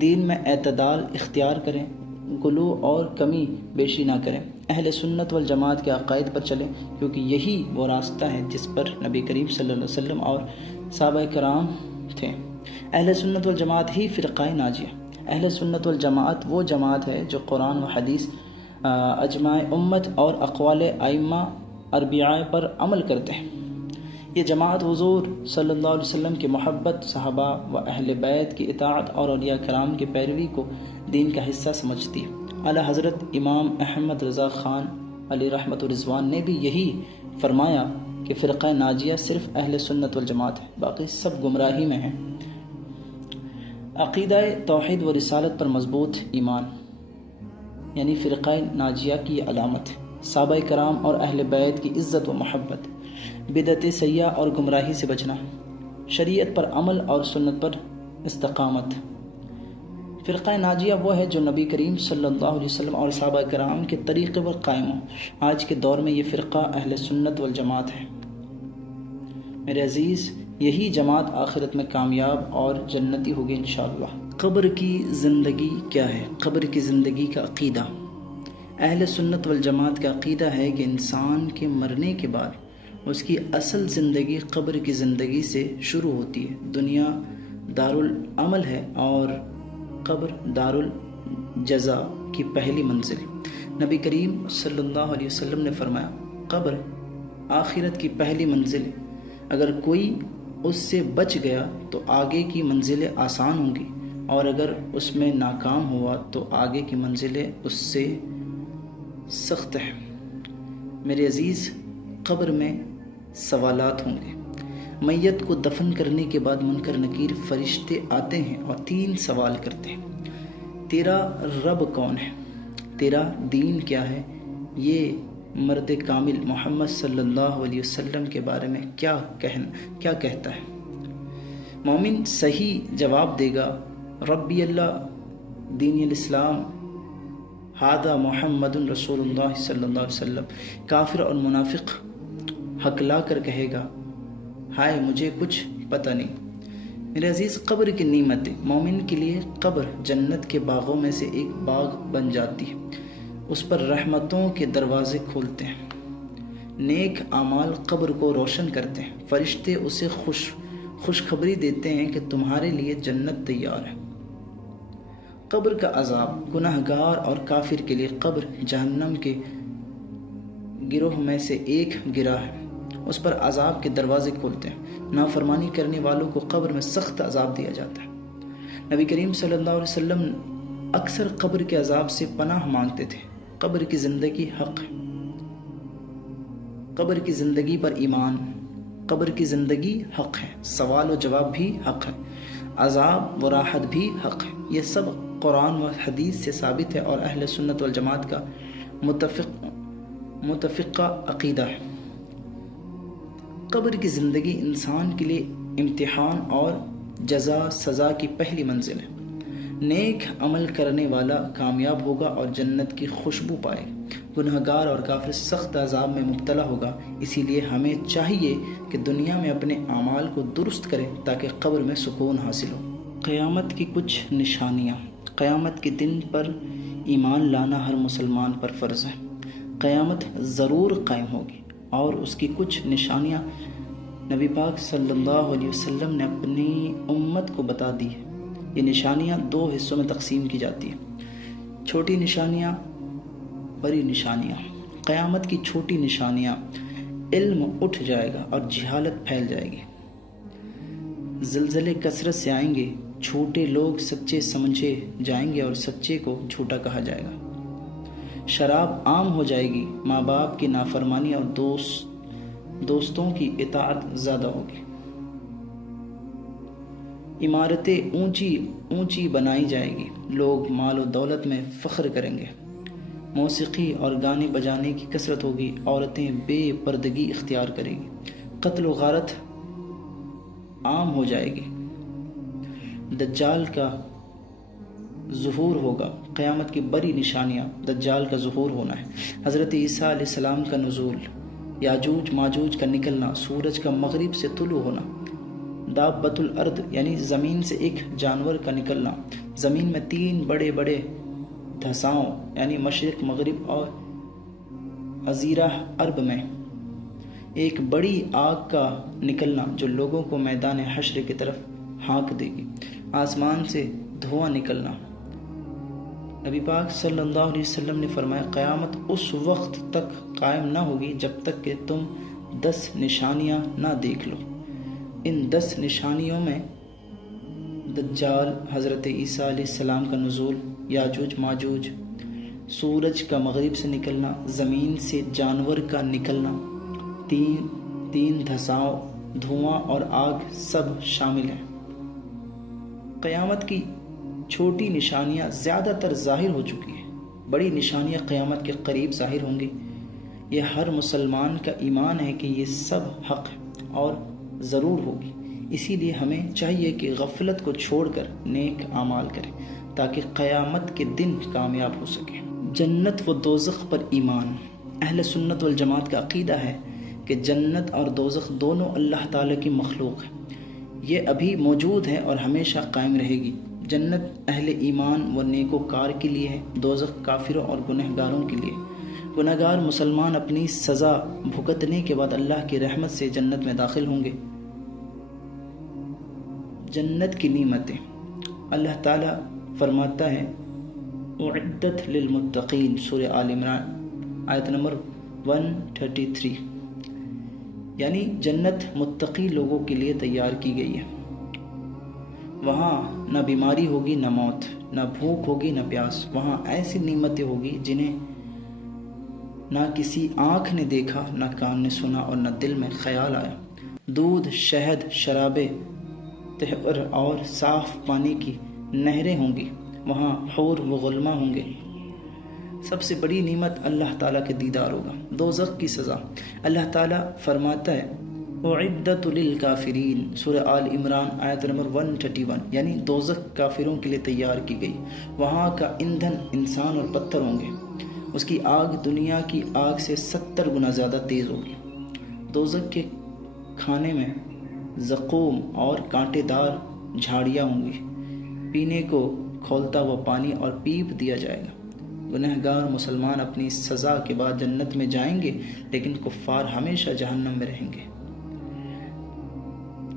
دین میں اعتدال اختیار کریں، غلو اور کمی بیشی نہ کریں، اہل سنت والجماعت کے عقائد پر چلیں، کیونکہ یہی وہ راستہ ہے جس پر نبی کریم صلی اللہ علیہ وسلم اور صحابہ کرام تھے۔ اہل سنت والجماعت ہی فرقہ ناجیہ۔ اہل سنت والجماعت وہ جماعت ہے جو قرآن و حدیث، اجماع امت اور اقوال ائمہ اربعہ پر عمل کرتے ہیں۔ یہ جماعت حضور صلی اللہ علیہ وسلم کی محبت، صحابہ و اہل بیت کی اطاعت اور اولیاء کرام کی پیروی کو دین کا حصہ سمجھتی ہے۔ اعلیٰ حضرت امام احمد رضا خان علی رحمۃ الرضوان نے بھی یہی فرمایا کہ فرقہ ناجیہ صرف اہل سنت والجماعت ہے، باقی سب گمراہی میں ہیں۔ عقیدہ توحید و رسالت پر مضبوط ایمان یعنی فرقہ ناجیہ کی علامت ہے۔ صحابہ کرام اور اہل بیت کی عزت و محبت، بدعت سیاح اور گمراہی سے بچنا، شریعت پر عمل اور سنت پر استقامت۔ فرقہ ناجیہ وہ ہے جو نبی کریم صلی اللہ علیہ وسلم اور صحابہ کرام کے طریقے پر قائم ہو۔ آج کے دور میں یہ فرقہ اہل سنت والجماعت ہے۔ میرے عزیز، یہی جماعت آخرت میں کامیاب اور جنتی ہوگی انشاءاللہ۔ قبر کی زندگی کیا ہے؟ قبر کی زندگی کا عقیدہ۔ اہل سنت والجماعت کا عقیدہ ہے کہ انسان کے مرنے کے بعد اس کی اصل زندگی قبر کی زندگی سے شروع ہوتی ہے۔ دنیا دارالعمل ہے اور قبر دارالجزا کی پہلی منزل۔ نبی کریم صلی اللہ علیہ وسلم نے فرمایا، قبر آخرت کی پہلی منزل ہے، اگر کوئی اس سے بچ گیا تو آگے کی منزلیں آسان ہوں گی، اور اگر اس میں ناکام ہوا تو آگے کی منزلیں اس سے سخت ہیں۔ میرے عزیز، قبر میں سوالات ہوں گے۔ میت کو دفن کرنے کے بعد منکر نکیر فرشتے آتے ہیں اور 3 سوال کرتے ہیں۔ تیرا رب کون ہے؟ تیرا دین کیا ہے؟ یہ مرد کامل محمد صلی اللہ علیہ وسلم کے بارے میں کیا کہتا ہے؟ مومن صحیح جواب دے گا، ربی اللہ، دین الاسلام، ھذا محمد رسول اللہ صلی اللہ علیہ وسلم۔ کافر اور منافق ہکلا کر کہے گا، ہائے مجھے کچھ پتہ نہیں۔ میرے عزیز، قبر کی نعمتیں۔ مومن کے لیے قبر جنت کے باغوں میں سے ایک باغ بن جاتی ہے، اس پر رحمتوں کے دروازے کھولتے ہیں، نیک اعمال قبر کو روشن کرتے ہیں، فرشتے اسے خوشخبری دیتے ہیں کہ تمہارے لیے جنت تیار ہے۔ قبر کا عذاب۔ گناہگار اور کافر کے لیے قبر جہنم کے گروہ میں سے ایک گرہ ہے، اس پر عذاب کے دروازے کھولتے ہیں۔ نافرمانی کرنے والوں کو قبر میں سخت عذاب دیا جاتا ہے۔ نبی کریم صلی اللہ علیہ وسلم اکثر قبر کے عذاب سے پناہ مانگتے تھے۔ قبر کی زندگی حق ہے۔ قبر کی زندگی پر ایمان۔ قبر کی زندگی حق ہے، سوال و جواب بھی حق ہے، عذاب و راحت بھی حق ہے۔ یہ سب قرآن و حدیث سے ثابت ہے اور اہل سنت والجماعت کا متفقہ عقیدہ ہے۔ قبر کی زندگی انسان کے لیے امتحان اور جزا سزا کی پہلی منزل ہے۔ نیک عمل کرنے والا کامیاب ہوگا اور جنت کی خوشبو پائے گا، گنہگار اور کافر سخت عذاب میں مبتلا ہوگا۔ اسی لیے ہمیں چاہیے کہ دنیا میں اپنے اعمال کو درست کریں تاکہ قبر میں سکون حاصل ہو۔ قیامت کی کچھ نشانیاں۔ قیامت کے دن پر ایمان لانا ہر مسلمان پر فرض ہے۔ قیامت ضرور قائم ہوگی اور اس کی کچھ نشانیاں نبی پاک صلی اللہ علیہ وسلم نے اپنی امت کو بتا دی ہے۔ یہ نشانیاں 2 حصوں میں تقسیم کی جاتی ہیں، چھوٹی نشانیاں، بڑی نشانیاں۔ قیامت کی چھوٹی نشانیاں: علم اٹھ جائے گا اور جہالت پھیل جائے گی، زلزلے کثرت سے آئیں گے، جھوٹے لوگ سچے سمجھے جائیں گے اور سچے کو جھوٹا کہا جائے گا، شراب عام ہو جائے گی، ماں باپ کی نافرمانی اور دوستوں کی اطاعت زیادہ ہوگی، عمارتیں اونچی بنائی جائے گی، لوگ مال و دولت میں فخر کریں گے، موسیقی اور گانے بجانے کی کثرت ہوگی، عورتیں بے پردگی اختیار کریں گی، قتل و غارت عام ہو جائے گی، دجال کا ظہور ہوگا۔ قیامت کی بڑی نشانیاں: دجال کا ظہور ہونا ہے، حضرت عیسیٰ علیہ السلام کا نزول، یاجوج ماجوج کا نکلنا، سورج کا مغرب سے طلوع ہونا، دابۃ الارض یعنی زمین سے ایک جانور کا نکلنا، زمین میں 3 بڑے بڑے دھساؤں یعنی مشرق مغرب اور جزیرہ عرب میں ایک بڑی آگ کا نکلنا جو لوگوں کو میدان حشر کی طرف ہانک دے گی، آسمان سے دھواں نکلنا۔ نبی پاک صلی اللہ علیہ وسلم نے فرمایا قیامت اس وقت تک قائم نہ ہوگی جب تک کہ تم 10 نشانیاں نہ دیکھ لو۔ ان 10 نشانیوں میں دجال، حضرت عیسیٰ علیہ السلام کا نزول، یاجوج ماجوج، سورج کا مغرب سے نکلنا، زمین سے جانور کا نکلنا، تین دھساؤں، دھواں اور آگ سب شامل ہیں۔ قیامت کی چھوٹی نشانیاں زیادہ تر ظاہر ہو چکی ہیں، بڑی نشانیاں قیامت کے قریب ظاہر ہوں گی۔ یہ ہر مسلمان کا ایمان ہے کہ یہ سب حق ہے اور ضرور ہوگی، اسی لیے ہمیں چاہیے کہ غفلت کو چھوڑ کر نیک اعمال کریں تاکہ قیامت کے دن کامیاب ہو سکیں۔ جنت و دوزخ پر ایمان۔ اہل سنت والجماعت کا عقیدہ ہے کہ جنت اور دوزخ دونوں اللہ تعالیٰ کی مخلوق ہے، یہ ابھی موجود ہے اور ہمیشہ قائم رہے گی۔ جنت اہل ایمان و نیکوکار کے لیے ہے، دوزخ کافروں اور گنہگاروں کے لیے۔ گنہگار مسلمان اپنی سزا بھگتنے کے بعد اللہ کی رحمت سے جنت میں داخل ہوں گے۔ جنت کی نعمتیں۔ اللہ تعالیٰ فرماتا ہے اعدت للمتقین، سورہ آل عمران آیت نمبر 133، یعنی جنت متقی لوگوں کے لیے تیار کی گئی ہے۔ وہاں نہ بیماری ہوگی نہ موت، نہ بھوک ہوگی نہ پیاس، وہاں ایسی نعمتیں ہوگی جنہیں نہ کسی آنکھ نے دیکھا، نہ کان نے سنا اور نہ دل میں خیال آیا۔ دودھ، شہد، شرابے طہر اور صاف پانی کی نہریں ہوں گی، وہاں حور و غلماں ہوں گے۔ سب سے بڑی نعمت اللہ تعالیٰ کے دیدار ہوگا۔ دوزخ کی سزا۔ اللہ تعالیٰ فرماتا ہے اعدت للکافرین، سورہ آل عمران آیت نمبر 131، یعنی دوزخ کافروں کے لیے تیار کی گئی۔ وہاں کا ایندھن انسان اور پتھر ہوں گے، اس کی آگ دنیا کی آگ سے 70 گنا زیادہ تیز ہوگی۔ دوزخ کے کھانے میں زقوم اور کانٹے دار جھاڑیاں ہوں گی، پینے کو کھولتا ہوا پانی اور پیپ دیا جائے گا۔ گنہگار مسلمان اپنی سزا کے بعد جنت میں جائیں گے، لیکن کفار ہمیشہ جہنم میں رہیں گے۔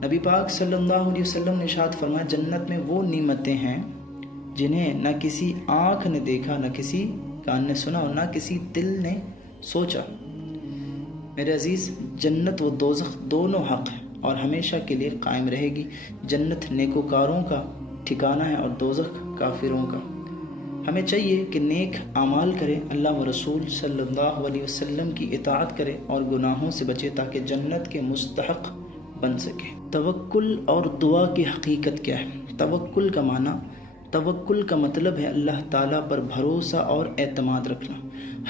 نبی پاک صلی اللہ علیہ وسلم نے ارشاد فرمایا جنت میں وہ نعمتیں ہیں جنہیں نہ کسی آنکھ نے دیکھا، نہ کسی کان نے سنا اور نہ کسی دل نے سوچا۔ میرے عزیز، جنت و دوزخ دونوں حق ہیں اور ہمیشہ کے لیے قائم رہے گی۔ جنت نیکوکاروں کا ٹھکانہ ہے اور دوزخ کافروں کا۔ ہمیں چاہیے کہ نیک اعمال کرے، اللہ و رسول صلی اللہ علیہ وسلم کی اطاعت کرے اور گناہوں سے بچے تاکہ جنت کے مستحق بن سکے۔ توکل اور دعا کی حقیقت کیا ہے؟ توکل کا مطلب ہے اللہ تعالیٰ پر بھروسہ اور اعتماد رکھنا،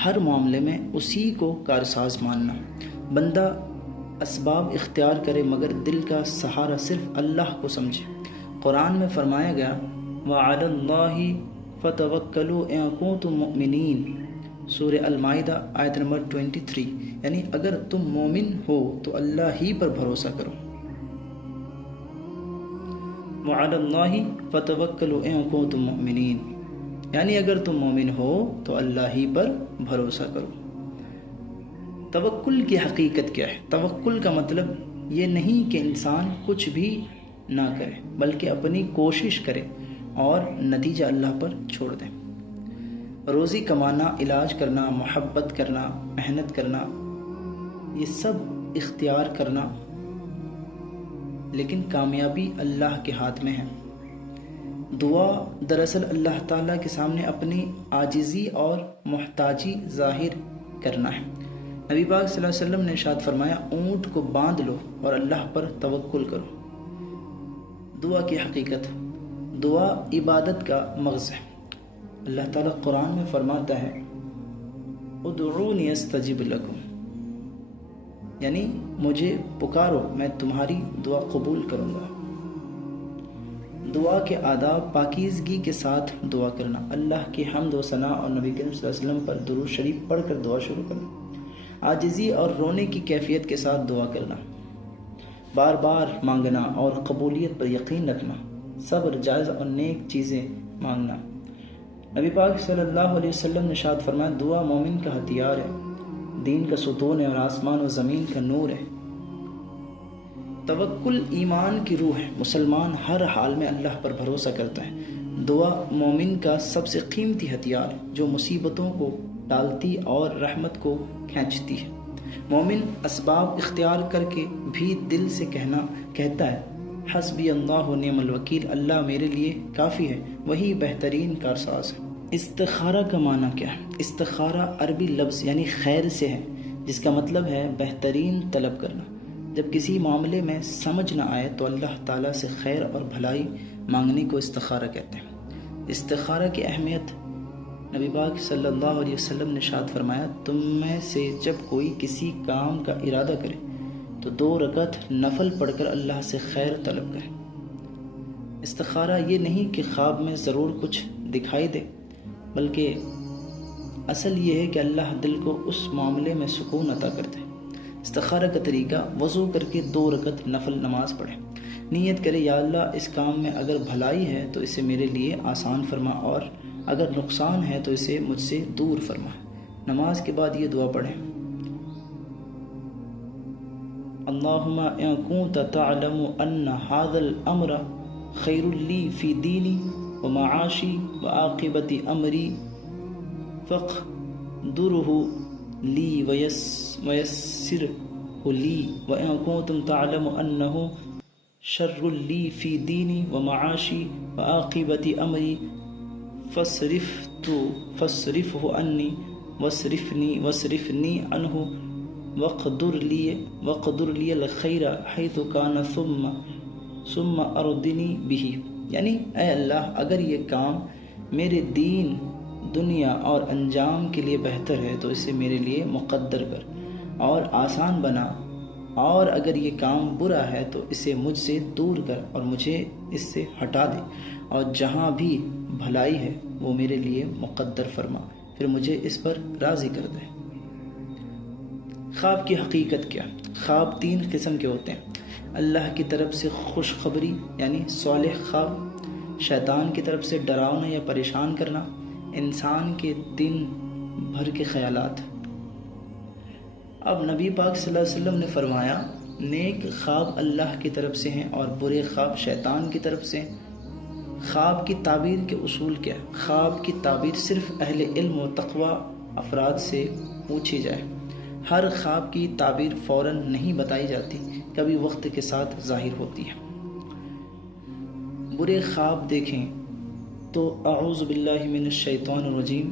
ہر معاملے میں اسی کو کارساز ماننا۔ بندہ اسباب اختیار کرے مگر دل کا سہارا صرف اللہ کو سمجھے۔ قرآن میں فرمایا گیا وَعَلَى اللَّهِ فَتَوَكَّلُوا إِن كُنتُم مُؤْمِنِينَ، سورہ المائدہ آیت نمبر 23، یعنی اگر تم مومن ہو تو اللہ ہی پر بھروسہ کرو۔ وَعَلَى اللَّهِ فَتَوَكَّلُوا إِن كُنتُم مُؤْمِنِينَ، یعنی اگر تم مومن ہو تو اللہ ہی پر بھروسہ کرو۔ توکل کی حقیقت کیا ہے؟ توکل کا مطلب یہ نہیں کہ انسان کچھ بھی نہ کرے بلکہ اپنی کوشش کرے اور نتیجہ اللہ پر چھوڑ دیں۔ روزی کمانا، علاج کرنا، محبت کرنا، محنت کرنا، یہ سب اختیار کرنا، لیکن کامیابی اللہ کے ہاتھ میں ہے۔ دعا دراصل اللہ تعالیٰ کے سامنے اپنی عاجزی اور محتاجی ظاہر کرنا ہے۔ نبی پاک صلی اللہ علیہ وسلم نے ارشاد فرمایا اونٹ کو باندھ لو اور اللہ پر توکل کرو۔ دعا کی حقیقت۔ دعا عبادت کا مغز ہے۔ اللہ تعالیٰ قرآن میں فرماتا ہے ادعونی استجب لکم، یعنی مجھے پکارو میں تمہاری دعا قبول کروں گا۔ دعا کے آداب: پاکیزگی کے ساتھ دعا کرنا، اللہ کی حمد و ثنا اور نبی کریم صلی اللہ علیہ وسلم پر درود شریف پڑھ کر دعا شروع کرنا، عاجزی اور رونے کی کیفیت کے ساتھ دعا کرنا، بار بار مانگنا اور قبولیت پر یقین رکھنا، صبر، جائز اور نیک چیزیں مانگنا۔ نبی پاک صلی اللہ علیہ وسلم نے ارشاد فرمایا، دعا مومن کا ہتھیار ہے، دین کا ستون ہے اور آسمان و زمین کا نور ہے۔ توکل ایمان کی روح ہے، مسلمان ہر حال میں اللہ پر بھروسہ کرتا ہے۔ دعا مومن کا سب سے قیمتی ہتھیار ہے جو مصیبتوں کو ٹالتی اور رحمت کو کھینچتی ہے۔ مومن اسباب اختیار کر کے بھی دل سے کہتا ہے، حسبی اللہ و نعم الوکیل، اللہ میرے لیے کافی ہے، وہی بہترین کارساز ہے۔ استخارہ کا معنی کیا ہے؟ استخارہ عربی لفظ یعنی خیر سے ہے، جس کا مطلب ہے بہترین طلب کرنا۔ جب کسی معاملے میں سمجھ نہ آئے تو اللہ تعالیٰ سے خیر اور بھلائی مانگنے کو استخارہ کہتے ہیں۔ استخارہ کی اہمیت نبی پاک صلی اللہ علیہ وسلم نے ارشاد فرمایا، تم میں سے جب کوئی کسی کام کا ارادہ کرے تو 2 رکعت نفل پڑھ کر اللہ سے خیر طلب کرے۔ استخارہ یہ نہیں کہ خواب میں ضرور کچھ دکھائی دے، بلکہ اصل یہ ہے کہ اللہ دل کو اس معاملے میں سکون عطا کرتے ہیں۔ استخارہ کا طریقہ، وضو کر کے 2 رکعت نفل نماز پڑھے، نیت کرے، یا اللہ اس کام میں اگر بھلائی ہے تو اسے میرے لیے آسان فرما، اور اگر نقصان ہے تو اسے مجھ سے دور فرما۔ نماز کے بعد یہ دعا پڑھیں، اللہم ان کنت تعلم ان ھذا الامر خیر لی فی دینی ومعاشی وعاقبت امری فاقدرہ لی ویسرہ لی، وان کنتم تعلم انہ شر لی فی دینی ومعاشی وعاقبت امری فاصرفہ عنی واصرفنی عنہ واقدر لی الخیر حیث کان ثم اردنی بہ۔ یعنی اے اللہ اگر یہ کام میرے دین، دنیا اور انجام کے لیے بہتر ہے تو اسے میرے لیے مقدر کر اور آسان بنا، اور اگر یہ کام برا ہے تو اسے مجھ سے دور کر اور مجھے اس سے ہٹا دے، اور جہاں بھی بھلائی ہے وہ میرے لیے مقدر فرما، پھر مجھے اس پر راضی کر دے۔ خواب کی حقیقت کیا؟ خواب 3 قسم کے ہوتے ہیں، اللہ کی طرف سے خوشخبری یعنی صالح خواب، شیطان کی طرف سے ڈراؤنا یا پریشان کرنا، انسان کے دن بھر کے خیالات۔ اب نبی پاک صلی اللہ علیہ وسلم نے فرمایا، نیک خواب اللہ کی طرف سے ہیں اور برے خواب شیطان کی طرف سے ہیں۔ خواب کی تعبیر کے اصول کیا ہے؟ خواب کی تعبیر صرف اہل علم و تقوی افراد سے پوچھی جائے۔ ہر خواب کی تعبیر فوراً نہیں بتائی جاتی، کبھی وقت کے ساتھ ظاہر ہوتی ہے۔ برے خواب دیکھیں تو اعوذ باللہ من الشیطان الرجیم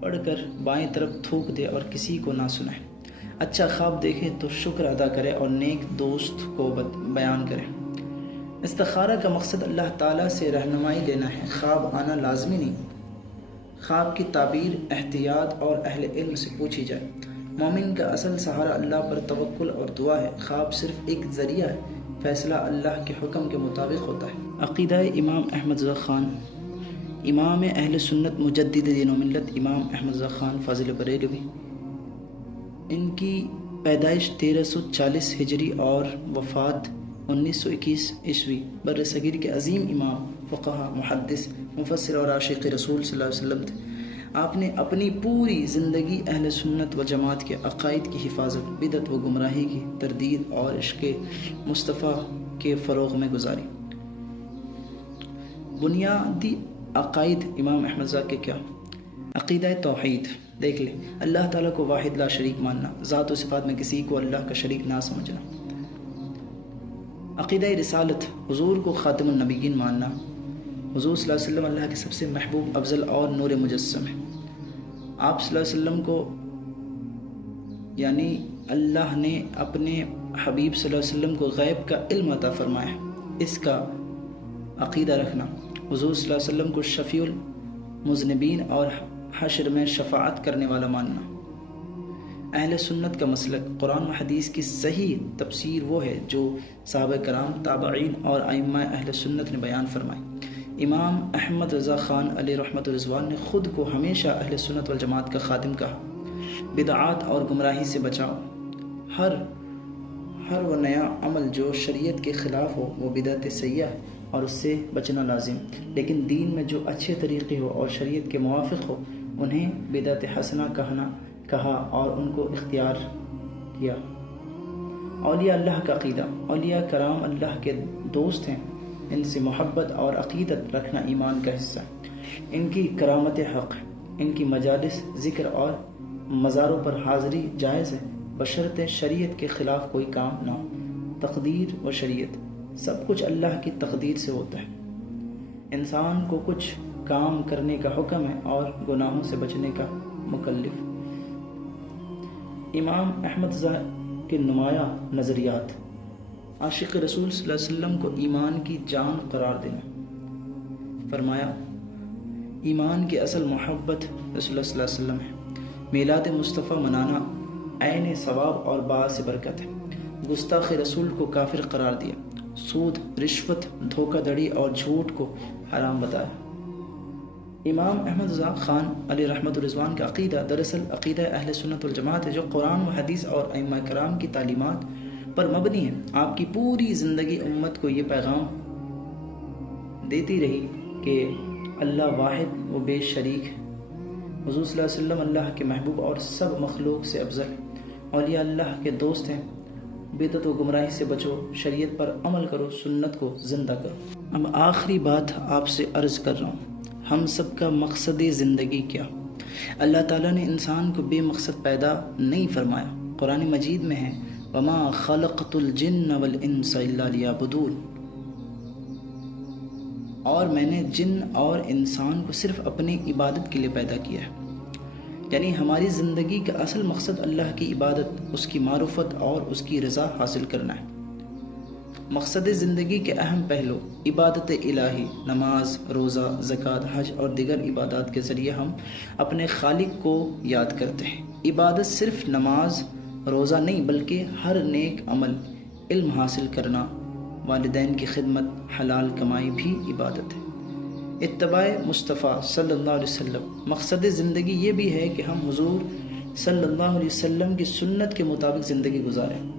پڑھ کر بائیں طرف تھوک دے اور کسی کو نہ سنائے۔ اچھا خواب دیکھیں تو شکر ادا کرے اور نیک دوست کو بیان کرے۔ استخارہ کا مقصد اللہ تعالیٰ سے رہنمائی لینا ہے، خواب آنا لازمی نہیں۔ خواب کی تعبیر احتیاط اور اہل علم سے پوچھی جائے۔ مومن کا اصل سہارا اللہ پر توکل اور دعا ہے، خواب صرف ایک ذریعہ ہے، فیصلہ اللہ کے حکم کے مطابق ہوتا ہے۔ عقیدہ امام احمد رضا خان، امام اہل سنت مجدد دین و ملت امام احمد رضا خان فاضل بریلوی، ان کی پیدائش 1340 ہجری اور وفات 1921 عیسوی، بر صغیر کے عظیم امام، فقہ، محدث، مفسر اور عاشق رسول صلی اللہ علیہ وسلم تھے۔ آپ نے اپنی پوری زندگی اہل سنت و جماعت کے عقائد کی حفاظت، بدعت و گمراہی کی تردید اور عشق مصطفیٰ کے فروغ میں گزاری۔ بنیادی عقائد امام احمد رضا کے کیا؟ عقیدہ توحید، دیکھ لیں، اللہ تعالیٰ کو واحد لا شریک ماننا، ذات و صفات میں کسی کو اللہ کا شریک نہ سمجھنا۔ عقیدہ رسالت، حضور کو خاتم النبیین ماننا، حضور صلی اللہ علیہ وسلم اللہ کے سب سے محبوب، افضل اور نور مجسم ہے۔ آپ صلی اللہ علیہ وسلم کو یعنی اللہ نے اپنے حبیب صلی اللہ علیہ وسلم کو غیب کا علم عطا فرمایا، اس کا عقیدہ رکھنا۔ حضور صلی اللہ علیہ وسلم کو شفیع المذنبین اور حشر میں شفاعت کرنے والا ماننا۔ اہل سنت کا مسلک، قرآن و حدیث کی صحیح تفسیر وہ ہے جو صحابہ کرام، تابعین اور ائمہ اہل سنت نے بیان فرمائی۔ امام احمد رضا خان علیہ رحمۃ الرضوان نے خود کو ہمیشہ اہل سنت والجماعت کا خادم کہا۔ بدعات اور گمراہی سے بچاؤ۔ ہر وہ نیا عمل جو شریعت کے خلاف ہو وہ بدعت سیئہ ہے اور اس سے بچنا لازم، لیکن دین میں جو اچھے طریقے ہو اور شریعت کے موافق ہو انہیں بدعت حسنہ کہا اور ان کو اختیار کیا۔ اولیاء اللہ کا عقیدہ۔ اولیاء کرام اللہ کے دوست ہیں، ان سے محبت اور عقیدت رکھنا ایمان کا حصہ ہے۔ ان کی کرامت حق ہے، ان کی مجالس ذکر اور مزاروں پر حاضری جائز ہے، بشرط شریعت کے خلاف کوئی کام نہ ہو۔ تقدیر و شریعت۔ سب کچھ اللہ کی تقدیر سے ہوتا ہے، انسان کو کچھ کام کرنے کا حکم ہے اور گناہوں سے بچنے کا مکلف۔ امام احمد کے نمایاں نظریات۔ عاشق رسول صلی اللہ علیہ وسلم کو ایمان کی جان قرار دینا۔ فرمایا ایمان کی اصل محبت رسول اللہ صلی اللہ علیہ وسلم ہے۔ میلاد مصطفیٰ منانا عین ثواب اور باعث برکت ہے۔ گستاخ رسول کو کافر قرار دیا، سود، رشوت، دھوکہ دھڑی اور جھوٹ کو حرام بتایا۔ امام احمد رضا خان علیہ رحمۃ الرضوان کا عقیدہ دراصل عقیدہ اہل سنت والجماعت ہے، جو قرآن و حدیث اور ائمہ کرام کی تعلیمات پر مبنی ہے۔ آپ کی پوری زندگی امت کو یہ پیغام دیتی رہی کہ اللہ واحد و بے شریک ہے، حضور صلی اللہ علیہ وسلم اللہ کے محبوب اور سب مخلوق سے افضل ہے، اولیاء اللہ کے دوست ہیں۔ بدعت و گمراہی سے بچو، شریعت پر عمل کرو، سنت کو زندہ کرو۔ اب آخری بات آپ سے عرض کر رہا ہوں، ہم سب کا مقصد زندگی کیا؟ اللہ تعالیٰ نے انسان کو بے مقصد پیدا نہیں فرمایا۔ قرآن مجید میں ہے وَمَا خَلَقْتُ الْجِنَّ وَالْإِنسَ إِلَّا لِيَعْبُدُونِ، اور میں نے جن اور انسان کو صرف اپنی عبادت کے لیے پیدا کیا ہے۔ یعنی ہماری زندگی کا اصل مقصد اللہ کی عبادت، اس کی معرفت اور اس کی رضا حاصل کرنا ہے۔ مقصد زندگی کے اہم پہلو عبادت الہی، نماز، روزہ، زکوٰۃ، حج اور دیگر عبادات کے ذریعے ہم اپنے خالق کو یاد کرتے ہیں۔ عبادت صرف نماز، روزہ نہیں بلکہ ہر نیک عمل، علم حاصل کرنا، والدین کی خدمت، حلال کمائی بھی عبادت ہے۔ اتباع مصطفیٰ صلی اللہ علیہ وسلم۔ مقصد زندگی یہ بھی ہے کہ ہم حضور صلی اللہ علیہ وسلم کی سنت کے مطابق زندگی گزاریں۔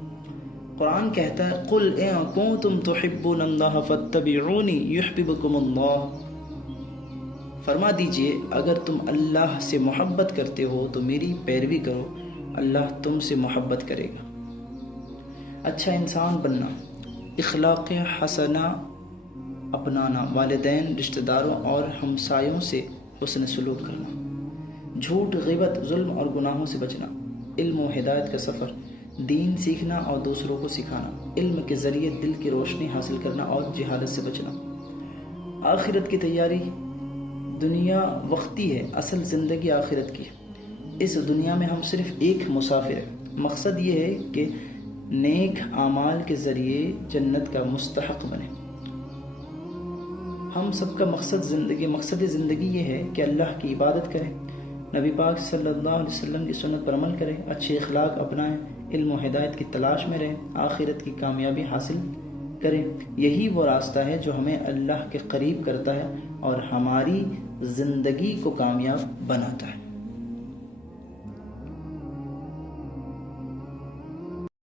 قرآن کہتا ہے قُلْ إِن كُنتُمْ تُحِبُّونَ اللَّهَ فَاتَّبِعُونِي يُحْبِبْكُمُ اللَّهُ، فرما دیجئے اگر تم اللہ سے محبت کرتے ہو تو میری پیروی کرو، اللہ تم سے محبت کرے گا۔ اچھا انسان بننا، اخلاق حسنہ اپنانا، والدین، رشتہ داروں اور ہمسایوں سے حسن سلوک کرنا، جھوٹ، غیبت، ظلم اور گناہوں سے بچنا، علم و ہدایت کا سفر، دین سیکھنا اور دوسروں کو سکھانا، علم کے ذریعے دل کی روشنی حاصل کرنا اور جہالت سے بچنا۔ آخرت کی تیاری۔ دنیا وقتی ہے، اصل زندگی آخرت کی ہے۔ اس دنیا میں ہم صرف ایک مسافر ہیں۔ مقصد یہ ہے کہ نیک اعمال کے ذریعے جنت کا مستحق بنے۔ ہم سب کا مقصد زندگی یہ ہے کہ اللہ کی عبادت کریں، نبی پاک صلی اللہ علیہ وسلم کی سنت پر عمل کریں، اچھے اخلاق اپنائیں، علم و ہدایت کی تلاش میں رہیں، آخرت کی کامیابی حاصل کریں۔ یہی وہ راستہ ہے جو ہمیں اللہ کے قریب کرتا ہے اور ہماری زندگی کو کامیاب بناتا ہے۔